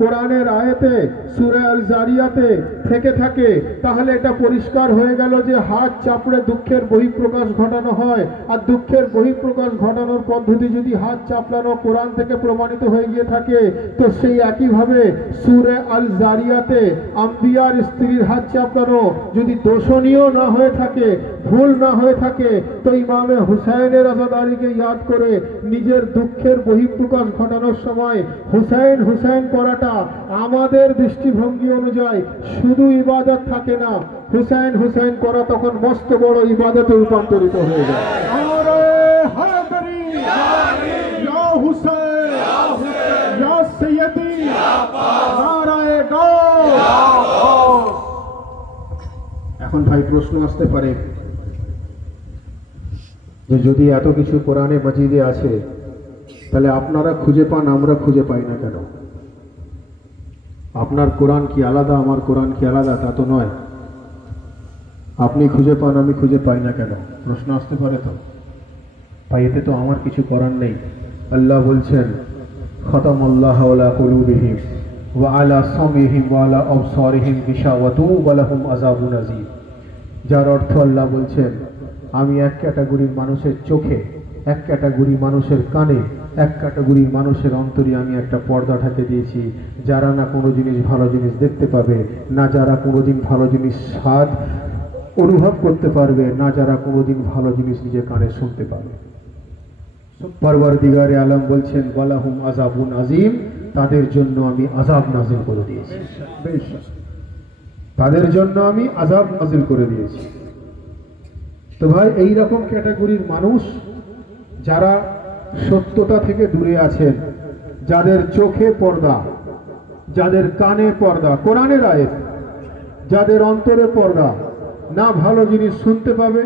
কোরআনের আয়াতে সূরা আল জারিয়াতে থেকে থাকে, তাহলে এটা পরিষ্কার হয়ে গেল যে হাত চাপড়ে দুঃখের বহিঃপ্রকাশ ঘটানো হয়। আর দুঃখের বহিঃপ্রকাশ ঘটানোর পদ্ধতি যদি হাত চাপড়ানো কোরআন থেকে প্রমাণিত হয়ে গিয়ে থাকে, তো সেই একইভাবে সূরা আল জারিয়াতে আম্বিয়ার স্ত্রীর হাত চাপড়ানো যদি দোষণীয় না হয়ে থাকে, ভুল না হয়ে থাকে, তো ইমামে হুসাইনের আজাদারিকে ইয়াদ করে নিজের দুঃখের বহিঃপ্রকাশ ঘটানোর সময় হুসাইন হুসাইন করাটা আমাদের দৃষ্টিভঙ্গি অনুযায়ী শুধু ইবাদত থাকে না, হুসাইন হুসাইন করা তখন মস্ত বড় ইবাদতে রূপান্তরিত হয়ে যায়। এখন ভাই প্রশ্ন আসতে পারে যে যদি এত কিছু কোরআনে মাজিদে আছে, তাহলে আপনারা খুঁজে পান, আমরা খুঁজে পাই না কেন? আপনার কোরআন কি আলাদা, আমার কোরআন কি আলাদা? তা তো নয়। আপনি খুঁজে পান, আমি খুঁজে পাই না কেন? প্রশ্ন আসতে পারে তো ভাই, এতে তো আমার কিছু করার নেই। আল্লাহ বলছেন খতামাল্লাহু আলা কুলুবিহিম ওয়া আলা সামিহিম ওয়া আলা আবসারিহিম গিশাওয়াতুন ওয়া লাহুম আযাবুন আযীম। যার অর্থ আল্লাহ বলছেন আমি এক ক্যাটাগরির মানুষের চোখে, এক ক্যাটাগরি মানুষের কানে, এক ক্যাটাগরির মানুষের অন্তরে আমি একটা পর্দা ঢেকে দিয়েছি, যারা না কোনো জিনিস ভালো জিনিস দেখতে পাবে, না যারা কোনোদিন ভালো জিনিস স্বাদ অনুভব করতে পারবে, না যারা কোনোদিন ভালো জিনিস নিজের কানে শুনতে পাবে। পরওয়ারদিগারে আলম বলছেন ওয়ালাহুম আযাবুন আযীম, তাদের জন্য আমি আযাব নাযিল করে দিয়েছি, তাদের জন্য আমি আযাব নাযিল করে দিয়েছি। তো ভাই এই রকম ক্যাটাগরির মানুষ যারা সত্যতা থেকে দূরে আছেন, যাদের চোখে পর্দা, যাদের কানে পর্দা, কোরআনের আয়াত, যাদের অন্তরে পর্দা, না ভালো জিনিস শুনতে পাবে,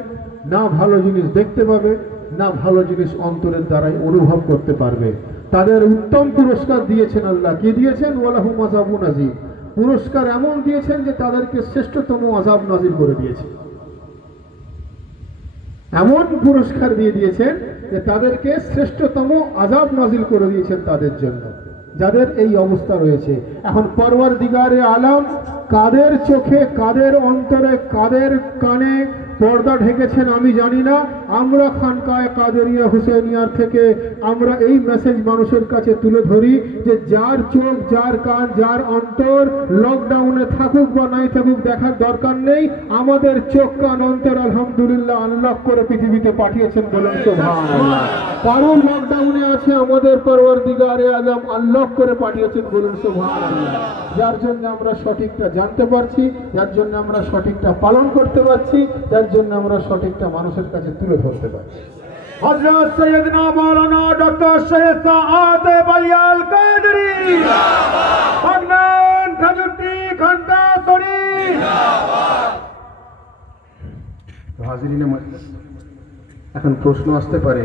না ভালো জিনিস দেখতে পাবে, না ভালো জিনিস অন্তরের দ্বারাই অনুভব করতে পারবে, তাদের উত্তম পুরস্কার দিয়েছেন আল্লাহ। কি দিয়েছেন? ওয়ালাহুম আযাবুন আযীম। পুরস্কার এমন দিয়েছেন যে তাদেরকে শ্রেষ্ঠতম আযাব নাযিল করে দিয়েছেন। এমন পুরস্কার দিয়ে দিয়েছেন যে তাদেরকে শ্রেষ্ঠতম আযাব নাযিল করে দিয়েছেন তাদের জন্য, যাদের এই অবস্থা রয়েছে। এখন পরওয়ারদিগারে আলম কাদের চোখে, কাদের অন্তরে, কাদের কানে পর্দা ঢেকেছেন আমি জানি না। আমরা খানকায়ে কাদেরিয়া হুসাইনিয়ার থেকে আমরা এই মেসেজ মানুষের কাছে তুলে ধরি যে যার চোখ, যার কান, যার অন্তর লকডাউনে থাকুক বা নাই থাকুক দেখার দরকার নেই। আমাদের চোখ, কান, অন্তর আলহামদুলিল্লাহ আনলক করে পৃথিবীতে পাঠিয়েছেন, বলেন সুবহানাল্লাহ। কারণ লকডাউনে আছে, আমাদের পরওয়ারদিগারে আলম আনলক করে পাঠিয়েছেন, বলেন সুবহানাল্লাহ। যার জন্য আমরা সঠিকটা জানতে পারছি, যার জন্য আমরা সঠিকটা পালন করতে পারছি, যার জন্য আমরা সঠিকটা মানুষের কাছে তুলে ধরতে পারছি। हजरत सैयदना मौलाना डॉक्टर सैयद साद बलियाल कादरी जिंदाबाद, खजुट्टी खंडा सरी जिंदाबाद। হাজিরিনে মজলিস, এখন প্রশ্ন আসতে পারে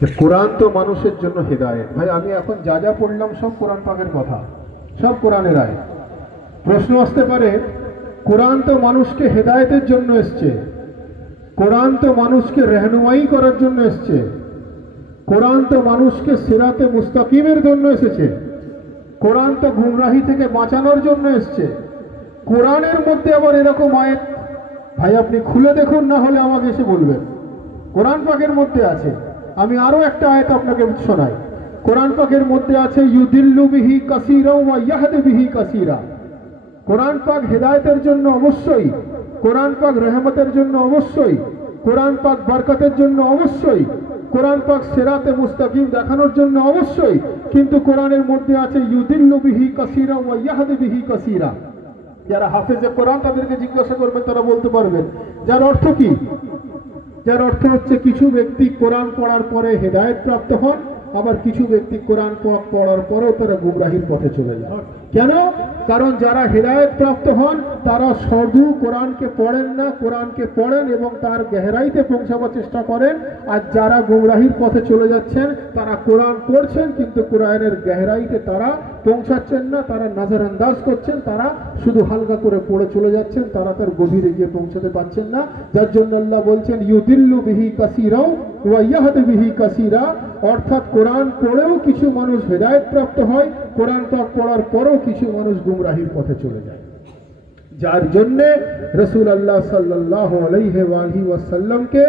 যে কোরআন তো মানুষের জন্য হেদায়েত। ভাই আমি এখন যা যা পড়লাম সব কোরআন পাকের কথা, সব কোরআনের আয়াত। প্রশ্ন আসতে পারে কোরআন তো মানুষকে হেদায়েতের জন্য এসছে, কোরআন তো মানুষকে রহনুমাই করার জন্য এসছে, কোরআন তো মানুষকে সিরাতে মুস্তাকিমের জন্য এসেছে, কোরআন তো গুমরাহি থেকে বাঁচানোর জন্য এসছে। কোরআনের মধ্যে আবার এরকম আয়াত, ভাই আপনি খুলে দেখুন, না হলে আমাকে এসে বলবেন। কোরআন পাকের মধ্যে আছে, আমি আরো একটা আয়াত আপনাকে শোনাই। কোরআন পাকের মধ্যে আছে ইউদিল্লু বিহি কাসীরা ওয়া ইয়াহদি বিহি কাসীরা। কোরআন পাক হেদায়েতের জন্য অবশ্যই, কোরআন পাক রহমতের জন্য অবশ্যই, কোরআন পাক বরকতের জন্য অবশ্যই, কোরআন পাক সিরাতে মুস্তাকিম দেখানোর জন্য অবশ্যই। কিন্তু কোরআনের মধ্যে আছে ইউদিল্লু বিহি কাসীরা ওয়া ইয়াহদি বিহি কাসীরা। যারা হাফেজে কোরআন তাদেরকে জিজ্ঞাসা করবেন, তারা বলতে পারবেন যার অর্থ কি। যার অর্থ হচ্ছে কিছু ব্যক্তি কোরআন পড়ার পরে হেদায়েত প্রাপ্ত হন, আবার কিছু ব্যক্তি কোরআন পড়ার পরেও তারা গুমরাহির পথে চলে যায়। কেন? কারণ যারা হেদায়েত প্রাপ্ত হন তারা শুধু কোরআনকে পড়েন না, কোরআনকে পড়েন এবং তার গহরাইতে পৌঁছাবার চেষ্টা করেন। আর যারা গুমরাহির পথে চলে যাচ্ছেন তারা কোরআন পড়ছেন কিন্তু কোরআনের গহরাইতে তারা পৌঁছাচ্ছেন না, তারা নজরআন্দাজ করছেন, তারা শুধু হালকা করে পড়ে চলে যাচ্ছেন, তারা তার গভীরে গিয়ে পৌঁছাতে পারছেন না। যার জন্য আল্লাহ বলছেন ইউদিল্লু বিহি কাসীরা ওয়া ইয়াহদি বিহি কাসীরা, অর্থাৎ কোরআন পড়েও কিছু মানুষ হেদায়েত প্রাপ্ত হয়, কোরআন পাক পড়ার পরেও কিছু মানুষ গুমরাহির পথে চলে যায়। যার জন্য রাসূলুল্লাহ সাল্লাল্লাহু আলাইহি ওয়াসাল্লামকে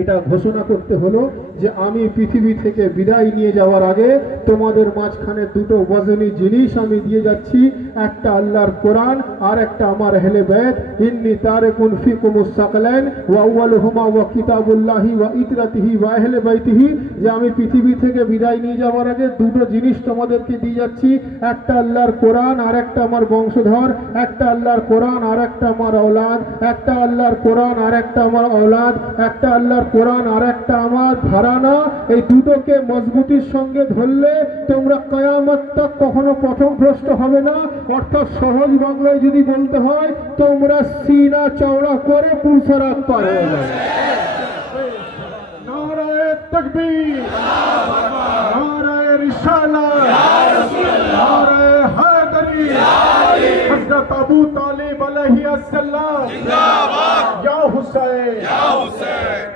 এটা ঘোষণা করতে হলো যে আমি পৃথিবী থেকে বিদায় নিয়ে যাওয়ার আগে তোমাদের মাঝখানে দুটো ওয়াজনি জিনিস আমি দিয়ে যাচ্ছি, একটা আল্লাহর কোরআন আর একটা আমার আহলে বাইত। ইন্নী তারিকুন ফিকুমুস সাকলাইন ওয়া আউয়ালুহুমা ওয়া কিতাবুল্লাহি ওয়া ইতরাতিহি ওয়া আহলে বাইতিহি, যে আমি পৃথিবী থেকে বিদায় নিয়ে যাওয়ার আগে দুটো জিনিস তোমাদেরকে দিয়ে যাচ্ছি, একটা আল্লাহর কোরআন আর একটা আমার বংশধর, একটা আল্লাহর কোরআন আর একটা আমার আওলাদ, একটা আল্লাহর কোরআন আর একটা আমার আওলাদ, একটা আল্লাহর কোরআন আর একটা আমার ঘরানা। এই দুটোকে মজবুতির সঙ্গে ধরলে তোমরা কিয়ামত তক কখনো পথভ্রষ্ট হবে না। অর্থাৎ সহজ বাংলায় যদি বলতে হয়, তোমরা সিনা চওড়া করে পুরসরাত পার হয়ে যাবে। नारे तकबीर, नारे रिसालत, नारे हैदरी, हज़रत अबू तालिब अलैहिस्सलाम जिंदाबाद, या हुसैन, या हुसैन।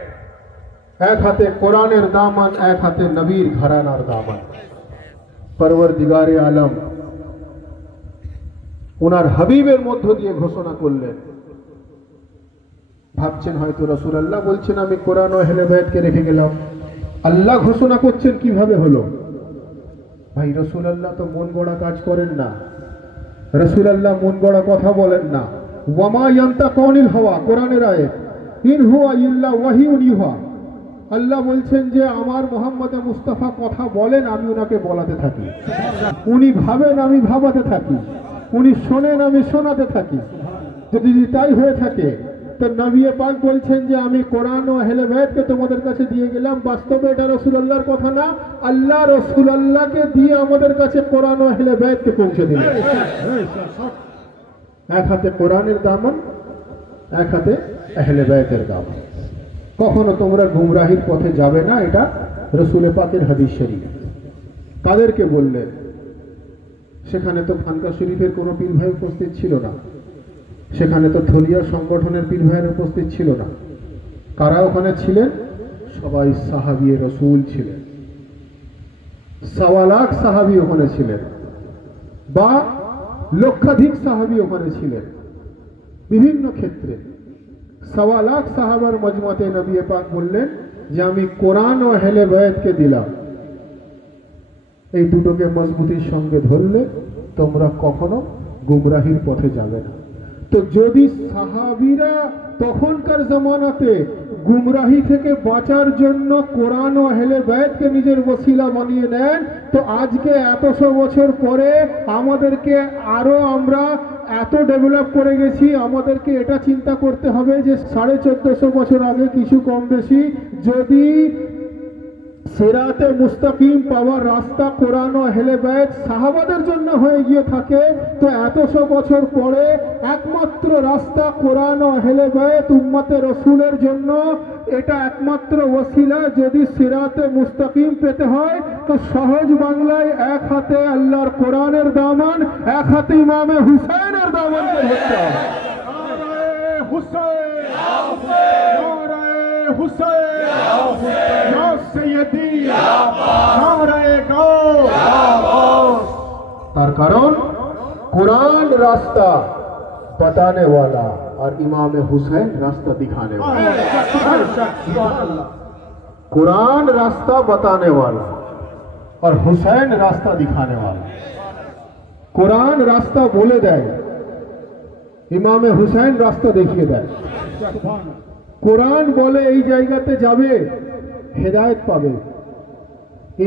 এক হাতে কোরআনের দামান, এক হাতে নবীর ঘরানার দামান। পরওয়ারদিগারে আলম ওনার হাবিবের মধ্য দিয়ে ঘোষণা করলেন। ভাবছেন হয়তো রাসূলুল্লাহ বলছেন আমি কোরআন ও আহলে বাইতকে রেখে গেলাম, আল্লাহ ঘোষণা করছেন কিভাবে হলো? ভাই রাসূলুল্লাহ তো মন গড়া কাজ করেন না, রাসূলুল্লাহ মন গড়া কথা বলেন না। ওয়ামা ইয়ান্তাকু আনিল হাওয়া, কোরআনের আয়াত, ইন হুয়া ইল্লা ওয়াহিয়ুন ইউহা। আল্লাহ বলছেন যে আমার মোহাম্মদ মুস্তাফা কথা বলেন, আমি ওনাকে বলাতে থাকি, উনি ভাবেন আমি ভাবাতে থাকি, উনি শোনেন আমি শোনাতে থাকি। যদি তাই হয়ে থাকে তো নবী পাক বলছেন যে আমি কোরআন ও আহলে বাইতকে তোমাদের কাছে দিয়ে গেলাম। বাস্তবে এটা রাসূলুল্লাহর কথা না, আল্লাহ রাসূলুল্লাহকে দিয়ে আমাদের কাছে কোরআন ও আহলে বাইতকে পৌঁছে দিলেন। এক হাতে কোরআনের দামান, এক হাতে আহলে বাইতের দামান। কখনো তোমরা গুমরাহির পথে যাবে না, এটা রাসূল পাকের হাদিস শরীফ। কাদেরকে বললেন? সেখানে তো খানকা শরীফের কোনো পীর ভাই উপস্থিত ছিল না, সেখানে তো থলিয়া সংগঠনের পীর ভাইয়ের উপস্থিত ছিল না। কারা ওখানে ছিলেন? সবাই সাহাবী রাসূল ছিলেন। 1.25 লাখ সাহাবী ওখানে ছিলেন, বা লক্ষাধিক সাহাবী ওখানে ছিলেন। বিভিন্ন ক্ষেত্রে 1.25 লাখ সাহাবার মজমাতে নবী পাক বললেন যে আমি কোরআন ও আহলে বাইতকে দিলাম। এই দুটোকে মজবুতির সঙ্গে ধরলে তোমরা কখনো গুমরাহির পথে যাবে না। তো যদি সাহাবীরা তখনকার জামানাতে গুমরাহি থেকে বাঁচার জন্য কোরআন ও আহলে বাইতকে নিজের ওসিলা বানিয়ে নেন, তো আজকে এতশো বছর পরে আমাদেরকে আরো আমরা এত ডেভেলপ করে গেছি, আমাদেরকে এটা চিন্তা করতে হবে যে 1450 বছর আগে কিছু কম বেশি যদি সিরাতে মুস্তাকিম পাওয়ার রাস্তা কোরআন ও আহলে বাইত সাহাবাদের জন্য হয়ে গিয়ে থাকে, তো এতশো বছর পরে একমাত্র রাস্তা কোরআন ও আহলে বাইত উম্মতে রাসূলের জন্য, এটা একমাত্র ওসিলা। যদি সিরাতে মুস্তাকিম পেতে হয় তো সহজ বাংলায় এক হাতে আল্লাহর কোরআনের দামান, এক হাতে ইমামে হুসাইনের দামানকে ধরতে হবে। তার কারণ कुरान रास्ता बताने वाला और इमाम हुसैन रास्ता दिखाने वाला। कुरान रास्ता बताने वाला और हुसैन रास्ता दिखाने वाला। कुरान रास्ता बोले देय, इमाम हुसैन रास्ता देखिए देय। कुरान बोले এই জায়গাতে যাবে হেদায়েত পাবে,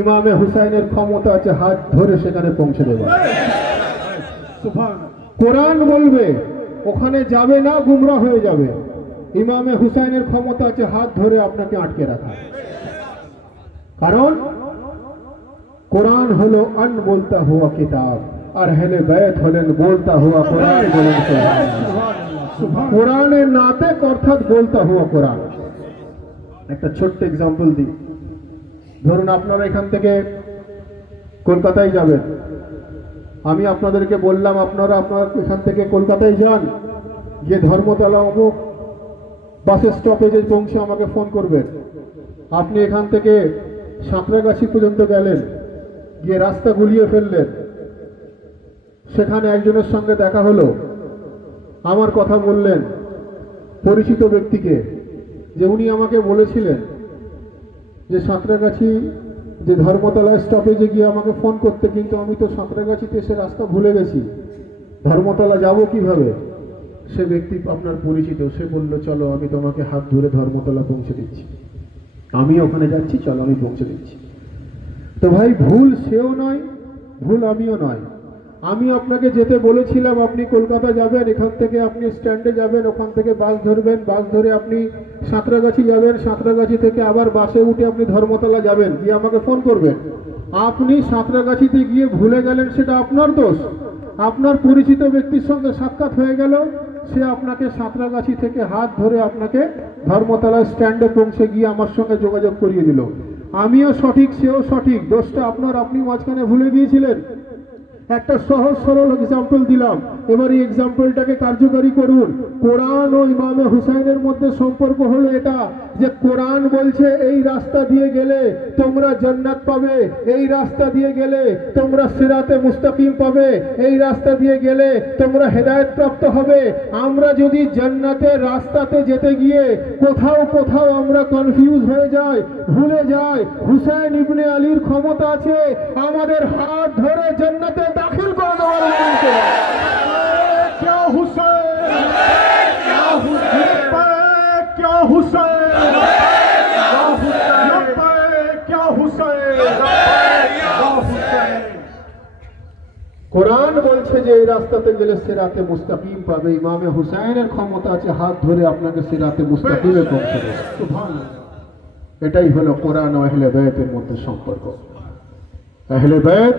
ইমামে হুসাইনের ক্ষমতা আছে হাত ধরে সেখানে পৌঁছে দেবে। কোরআন বলবে ওখানে যাবে না, গুমরাহ হয়ে যাবে, ইমামে হুসাইনের ক্ষমতা আছে হাত ধরে আপনাকে আটকে রাখা। কারণ কোরআন হলো আন বলতা হুয়া কিতাব, আর আহলে বাইত হলেন বলতা হুয়া কোরআন। বলেন কোরআনের নাতে অর্থাৎ বলতা হুয়া কোরআন। একটা ছোট্ট এক্সাম্পল দিই। ধরুন আপনারা এখান থেকে কলকাতায় যাবেন, আমি আপনাদেরকে বললাম আপনারা এখান থেকে কলকাতায় যান, গিয়ে ধর্মতলা অমুক বাস স্টপেজে পৌঁছে আমাকে ফোন করবেন। আপনি এখান থেকে সাঁতরাগাছি পর্যন্ত গেলেন, গিয়ে রাস্তা গুলিয়ে ফেললেন, সেখানে একজনের সঙ্গে দেখা হলো, আমার কথা বললেন পরিচিত ব্যক্তিকে, যে উনি আমাকে বলেছিলেন যে সাঁতরাগাছি যে ধর্মতলা স্টপেজে গিয়ে আমাকে ফোন করতে, কিন্তু আমি তো সাঁতরাগাছিতে সে রাস্তা ভুলে গেছি, ধর্মতলা যাব কিভাবে? সে ব্যক্তি আপনার পরিচিত, সে বলল চলো আমি তোমাকে হাত ধরে ধর্মতলা পৌঁছে দিচ্ছি, আমি ওখানে যাচ্ছি, চলো আমি পৌঁছে দিচ্ছি। তো ভাই ভুল সেও নয়, ভুল আমিও নয়। আমি আপনাকে যেতে বলেছিলাম, আপনি কলকাতা যাবেন, এখান থেকে আপনি স্ট্যান্ডে যাবেন, ওখান থেকে বাস ধরবেন, বাস ধরে আপনি সাঁতরাগাছি যাবেন, সাঁতরাগাছি থেকে আবার বাসে উঠে আপনি ধর্মতলা যাবেন, গিয়ে আমাকে ফোন করবেন। আপনি সাঁতরাগাছিতে গিয়ে ভুলে গেলেন, সেটা আপনার দোষ। আপনার পরিচিত ব্যক্তির সঙ্গে সাক্ষাৎ হয়ে গেল, সে আপনাকে সাঁতরাগাছি থেকে হাত ধরে আপনাকে ধর্মতলা স্ট্যান্ডে পৌঁছে গিয়ে আমার সঙ্গে যোগাযোগ করিয়ে দিল। আমিও সঠিক, সেও সঠিক, দোষটা আপনার, আপনি মাঝখানে ভুলে গিয়েছিলেন। একটা সহজ সরল এক্সাম্পল দিলাম, এবার এই এক্সাম্পলটাকে কার্যকারী করুন। কোরআন ও ইমামে হুসাইনের মধ্যে সম্পর্ক হলো এটা যে কোরআন বলছে এই রাস্তা দিয়ে গেলে তোমরা জান্নাত পাবে, এই রাস্তা দিয়ে গেলে তোমরা সিরাতে মুস্তাকিম পাবে, এই রাস্তা দিয়ে গেলে তোমরা হেদায়েত প্রাপ্ত হবে। আমরা যদি জান্নাতের রাস্তাতে যেতে গিয়ে কোথাও কোথাও আমরা কনফিউজ হয়ে যাই, ভুলে যাই হুসাইন ইবনে আলীর ক্ষমতা আছে আমাদের হাত ধরে জান্নাতে দাখিল করে দেওয়ার। क्या हुसैन, क्या हुसैन, क्या हुसैन, क्या हुसैन। কোরআন বলছে যে এই রাস্তাতে গেলে সিরাতে মুস্তাকিম পাবে। ইমামে হুসাইনের ক্ষমতা আছে হাত ধরে আপনাকে সিরাতে মুস্তাকিমে পৌঁছে দেবে। এটাই হলো কোরআন ও আহলে বায়তের মধ্যে সম্পর্ক। আহলে বায়ত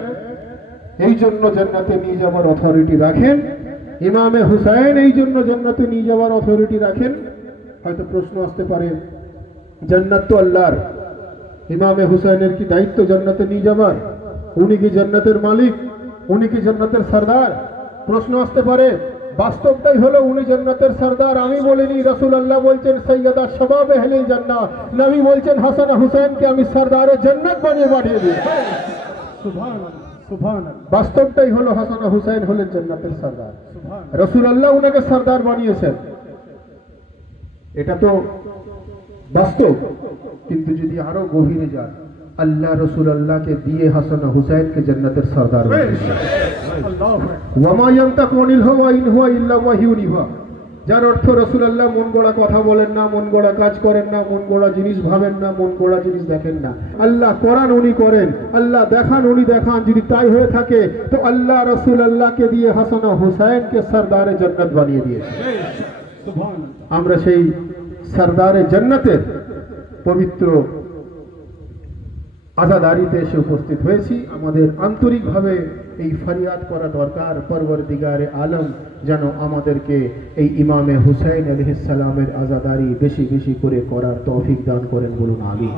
এই জন্য জান্নাতে নিয়ে যাওয়ার অথরিটি রাখেন, ইমামে হুসাইন এই জন্য জান্নাতে নিয়ে যাওয়ার অথরিটি রাখেন। হয়তো প্রশ্ন আসতে পারে, জান্নাত তো আল্লাহর, ইমামে হুসাইনের কি দায়িত্ব জান্নাতে নিয়ে যাবার? উনি কি জান্নাতের মালিক? উনি কি জান্নাতের সরদার? প্রশ্ন আসতে পারে। বাস্তবটাই হলো উনি জান্নাতের সরদার। আমি বলিনি, রাসূলুল্লাহ বলছেন সাইয়্যিদা শাবাব আহলিল জান্নাহ। নবী বলছেন হাসান হুসাইনকে আমি সরদারে জান্নাত বানিয়ে পাঠিয়ে দিই। সুবহানাল্লাহ, সুবহানাল্লাহ। বাস্তবটাই হলো হাসান হুসাইন হলেন জান্নাতের সরদার। রাসূলুল্লাহ উনাকে সরদার বানিয়েছেন, এটা তো বাস্তব। কিন্তু যদি আরো গভীরে যান, আল্লাহ রাসূলুল্লাহকে দিয়ে হাসান হুসাইনকে জান্নাতের সরদার বানিয়েছেন। ওয়ামা ইয়ানতাকু আনিল হাওয়া ইন হুয়া ইল্লা ওয়াহিয়ুন ইউহা। যার অর্থ রাসূলুল্লাহ মন গড়া কথা বলেন না, মন গড়া কাজ করেন না, মন গড়া জিনিস ভাবেন না, মন গড়া জিনিস দেখেন না। আল্লাহ করান উনি করেন, আল্লাহ দেখান উনি দেখান। যদি তাই হয়ে থাকে তো আল্লাহ রাসূলুল্লাহকে দিয়ে হাসান হুসাইনকে সরদারে জান্নাত বানিয়ে দিয়েছেন। আমরা সেই সরদারে জান্নাতের পবিত্র আজাদারিতে এসে উপস্থিত হয়েছি। আমাদের আন্তরিকভাবে এই ফরিয়াদ করা দরকার, পরওয়ারদিগারে আলম যেন আমাদেরকে এই ইমামে হুসাইন আলাইহিস সালামের আজাদারি বেশি বেশি করে করার তৌফিক দান করেন, বলুন আমিন।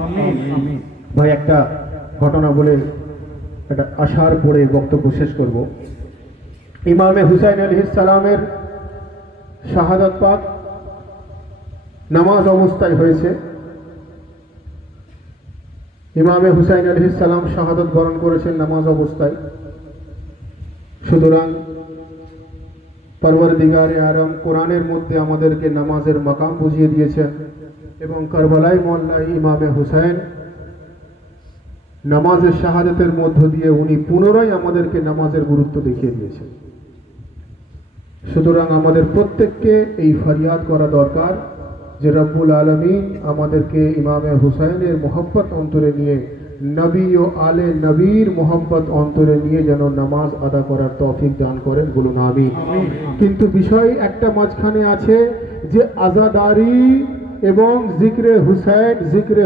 ভাই একটা ঘটনা বলে একটা আশার পরে বক্তব্য শেষ করব। ইমামে হুসাইন আলাইহিস সালামের শাহাদাত পাক নামাজ অবস্থায় হয়েছে। ইমামে হুসাইন আলাইহিস সালাম শাহাদাত বরণ করেছেন নামাজ অবস্থায়। সুতরাং পরওয়ারদিগারে আলম কোরআনের মধ্যে আমাদেরকে নামাজের মাকাম বুঝিয়ে দিয়েছেন এবং কারবালায় মহল্লায় ইমামে হুসাইন নামাজের শাহাদাতের মধ্য দিয়ে উনি পুনরায় আমাদেরকে নামাজের গুরুত্ব দেখিয়ে দিয়েছেন। সুতরাং আমাদের প্রত্যেককে এই ফরিয়াদ করা দরকার যে রব্বুল আলামিন আমাদেরকে ইমামে হুসাইনের মোহব্বত অন্তরে নিয়ে, নবী ও আলে নবীর মোহব্বত অন্তরে নিয়ে যেন নামাজ আদা করার তৌফিক দান করেন, বলুন আমিন। কিন্তু বিষয় একটা মাঝখানে আছে যে আজাদারি এবং জিক্রে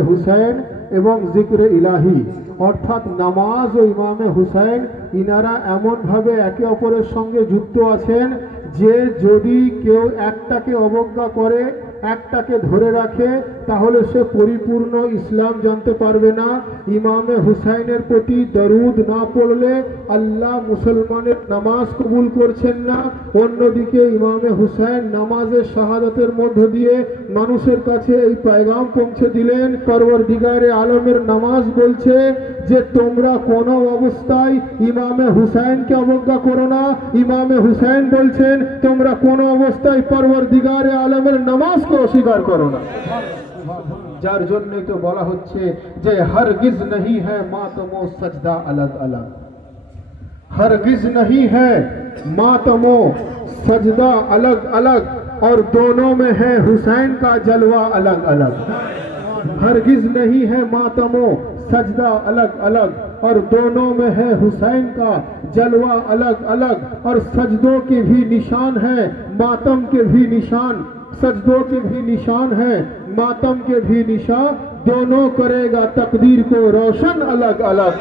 হুসাইন এবং জিক্রে ইলাহি, অর্থাৎ নামাজ ও ইমামে হুসাইন ইনারা এমনভাবে একে অপরের সঙ্গে যুক্ত আছেন যে যদি কেউ একটাকে অবজ্ঞা করে, একটাকে ধরে রাখে, তাহলে সে পরিপূর্ণ ইসলাম জানতে পারবে না। ইমামে হুসাইনের প্রতি দরুদ না পড়লে আল্লাহ মুসলমানের নামাজ কবুল করছেন না। অন্যদিকে ইমামে হুসাইন নামাজের শাহাদাতের মধ্য দিয়ে মানুষের কাছে এই পয়গাম পৌঁছে দিলেন। পরওয়ারদিগারে আলমের নামাজ বলছে যে তোমরা কোনো অবস্থায় ইমামে হুসাইনকে অবজ্ঞা করো না। ইমামে হুসাইন বলছেন তোমরা কোনো অবস্থায় পরওয়ারদিগারে আলমের নামাজকে অস্বীকার করো না। যার জন্যই তো বলা হচ্ছে যে হরগিজ नहीं है मातम व सजदा अलग अलग, हरगिज नहीं है मातम व सजदा अलग अलग, और दोनों में है हुसैन का जलवा अलग अलग। हरगिज नहीं है मातम व सजदा अलग अलग, और दोनों में है हुसैन का जलवा अलग अलग। और सजदों के भी निशान है, मातम के भी निशान, सजदों के भी निशान है, मातम के भी निशान, दोनों करेगा तकदीर को रोशन अलग अलग।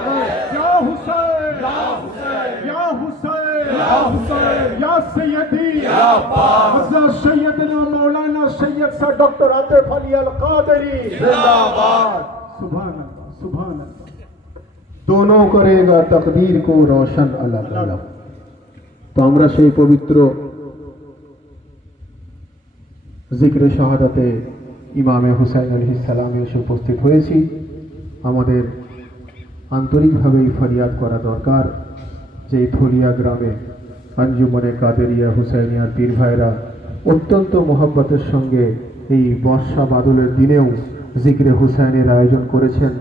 या हुसैन या हुसैन या हुसैन या हुसैन या सैयदी या पाक हज़रत सैयदना मौलाना सैयद सा डॉक्टर आतिफ अली अल कादरी जिंदाबाद। सुभान अल्लाह, सुभान अल्लाह। दोनों करेगा तकदीर को रोशन अलग अलग। तो আমরা সেই পবিত্র জিক্রে শাহাদাতে ইমামে হুসাইন আলাইহিস সালামে এসে উপস্থিত হয়েছি। আমাদের আন্তরিকভাবে ফরিয়াদ করা দরকার যে থলিয়া গ্রামে আঞ্জুমানে কাদেরিয়া হুসাইনিয়ার পীর ভাইরা অত্যন্ত মোহাব্বতের সঙ্গে এই বর্ষা বাদলের দিনেও জিক্রে হুসাইনের আয়োজন করেছেন।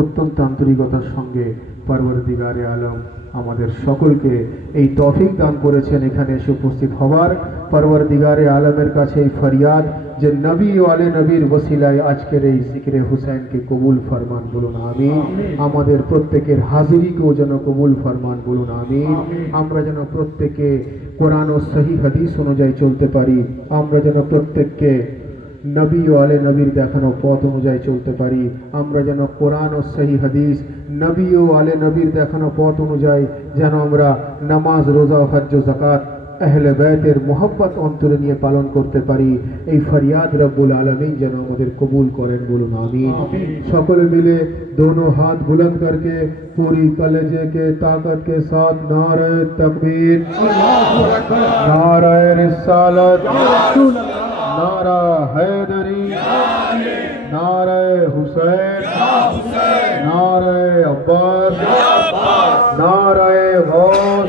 অত্যন্ত আন্তরিকতার সঙ্গে পরবর্তীকারে আলম আমাদের সকলকে এই তৌফিক দান করেছেন এখানে এসে উপস্থিত হওয়ার। পরবর্তীকারে আলমের কাছে এই ফরিয়াদ যে নবী ও আলে নবীর ওসিলায় আজকের এই জিকিরে হুসাইনকে কবুল ফরমান, বলুন আমিন। আমাদের প্রত্যেকের হাজিরিকেও যেন কবুল ফরমান, বলুন আমিন। আমরা যেন প্রত্যেকে কোরআন ও সহি হাদিস অনুযায়ী চলতে পারি, আমরা যেন প্রত্যেককে নবী ও আলে নবীর দেখানো পথ অনুযায়ী চলতে পারি, আমরা যেন কোরআন ও সহি হাদিস নবী ও আলে নবীর দেখানো পথ অনুযায়ী যেন আমরা নামাজ, রোজা, হজ্জ, যাকাত আহলে বাইতের মোহব্বত অন্তরে নিয়ে পালন করতে পারি। এই ফরিয়াদ রব্বুল আলামিন যেন আমাদের কবুল করেন, বলুন আমিন। সকলে মিলে दोनों हाथ बुलंद करके पूरी कलेजे के ताकत के साथ नारे तकबीर, नारे रिसालत, नारा हैदरी, नारे हुसैन, नारे अब्बास, नारे गौस,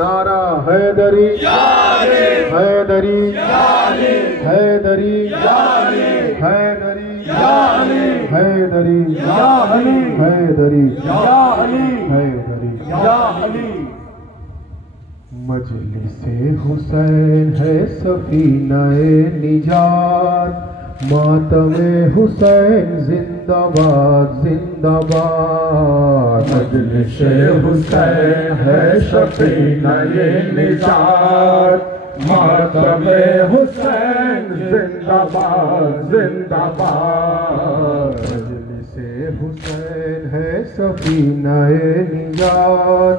नारा हैदरी, हैदरी, हैदरी, हैदरी, हैदरी, हैदरी, हैदरी। मजलिसे हुसैन है सफीनाए निजात, मातमे हुसैन जिंदाबाद जिंदाबाद। मजलिसे हुसैन है सफीनाए निजात, मातमे हुसैन जिंदाबाद जिंदाबाद। मजलिसे हुसैन है सफीनाए निजात,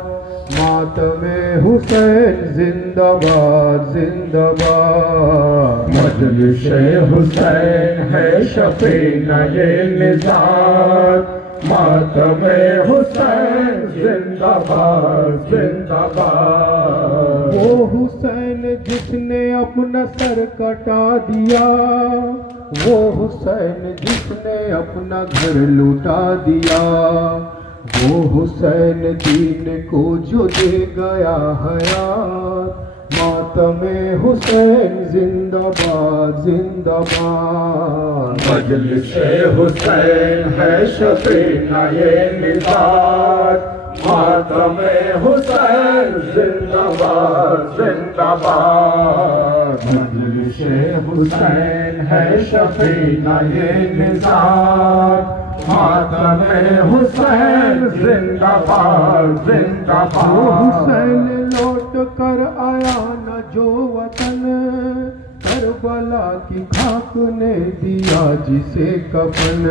मातमे हुसैन जिंदाबाद जिंदाबाद। मजलिसे हुसैन है सफीनाए निजात, मातमे हुसैन जिंदाबाद जिंदाबाद। वो हुसैन जिसने अपना सर कटा दिया, वो हुसैन जिसने अपना घर लुटा दिया, वो हुसैन दीन को जो दे गया हयात, मातमे हुसैन जिंदाबाद जिंदाबाद। मजलिसे हुसैन है सफीनाए निजात, मातमे हुसैन जिंदाबाद जिंदाबाद। मजलिसे हुसैन है सफीनाए निजात, मातमे हुसैन जिंदाबाद जिंदाबाद। हुसैन लौट कर आया न जो वतन, करबला की खाक ने दिया जिसे कफन।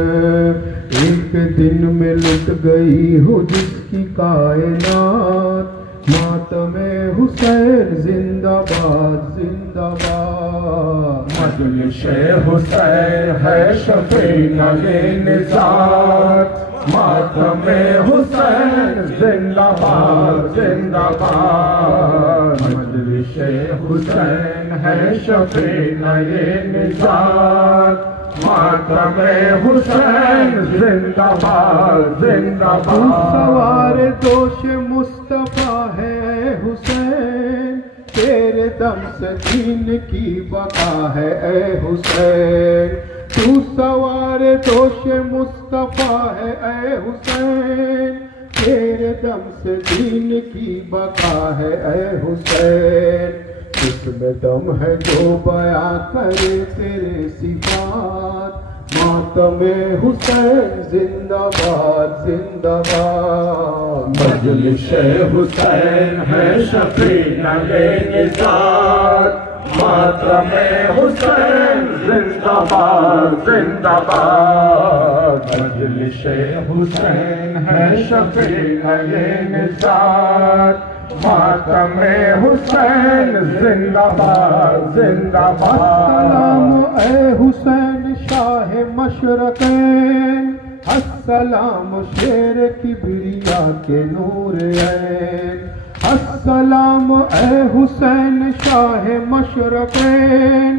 एक दिन में लुट गई हो जिसकी कायनात, मातमे हुसैन जिंदाबाद जिंदाबाद। मजलिसे हुसैन है सफीनाए निजात, मातमे हुसैन जिंदाबाद जिंदाबाद। मजलिसे हुसैन है सफीनाए निजात, मातमे हुसैन जिंदाबाद जिंदाबाद। सवार दोष मुस्तफा है हुसैन, तेरे दम से दीन की बका है ए हुसैन। तू सवार दोष मुस्तफा है ए हुसैन, तेरे दम से दीन की बका है ए हुसैन। जिसमें दम है जो बयां करे तेरे सिफात, मातमे हुसैन जिंदाबाद जिंदाबाद। मजलिसे हुसैन है सफीनाए निजात, मातमे हुसैन जिंदाबाद जिंदाबाद। मजलिसे हुसैन है सफीनाए निजात, मातमे हुसैन जिंदाबाद जिंदाबाद। अस्सलाम ए हुसैन शाह मशरक़ैन, अस्सलाम शेर किबरिया के नूर ऐन। अस्सलाम ए हुसैन शाह मशरक़ैन,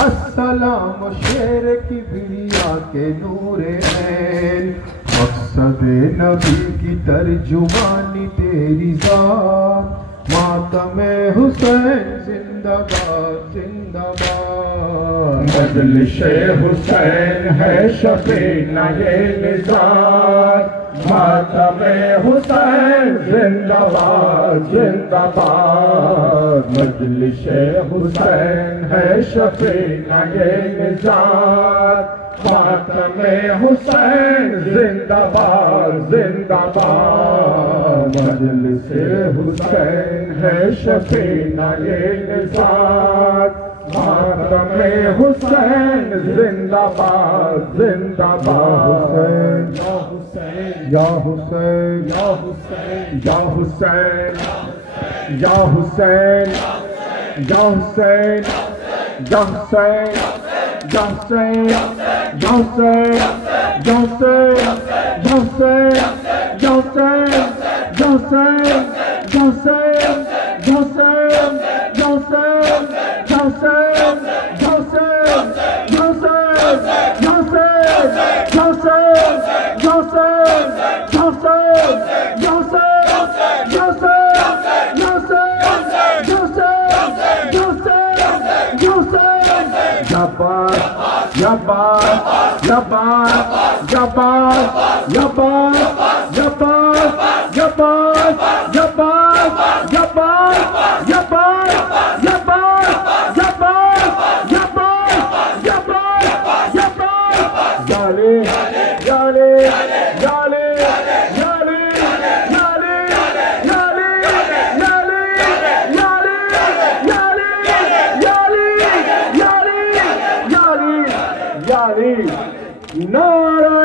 अस्सलाम शेर किबरिया के नूर ऐन। मकसद नबी की तर्जुमानी तेरी ज़ात, मातमे हुसैन जिंदाबाद जिंदाबाद। مجلس حسین ہے شفیع یہ نثار ماتم حسین زندہ باد زندہ باد مجلس حسین ہے شفیع یہ نثار ماتم حسین زندہ باد زندہ باد مجلس حسین ہے شفیع یہ نثار ماتم حسین زندہ باد زندہ باد یا حسین یا حسین یا حسین یا حسین یا حسین یا حسین یا حسین یا حسین یا حسین یا حسین یا حسین یا حسین یا حسین یا حسین یا حسین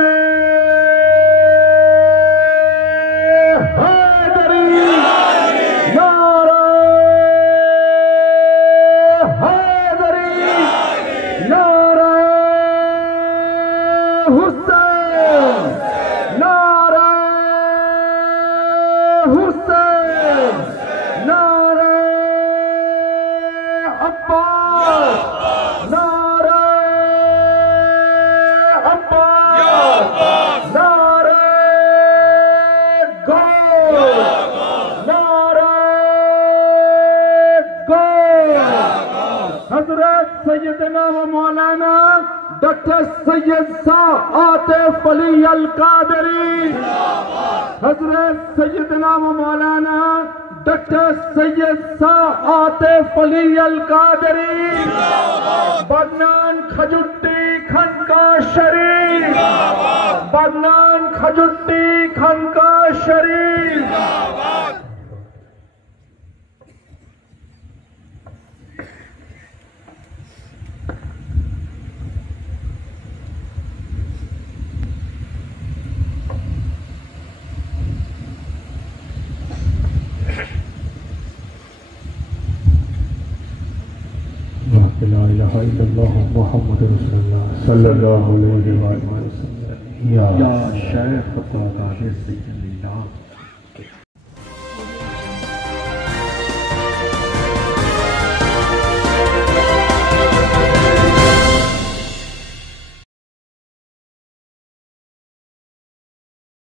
سیدنا و مولانا ڈاکٹر سید شاہ عاطف علی القادری حضرت سیدنا و مولانا ڈاکٹر سید شاہ عاطف علی القادری بدنان کھجٹی خانقاہ شریف بدنان کھجٹی خانقاہ شریف لا الہ الا اللہ محمد رسول اللہ صلی اللہ علیہ وسلم یا شیخ خطا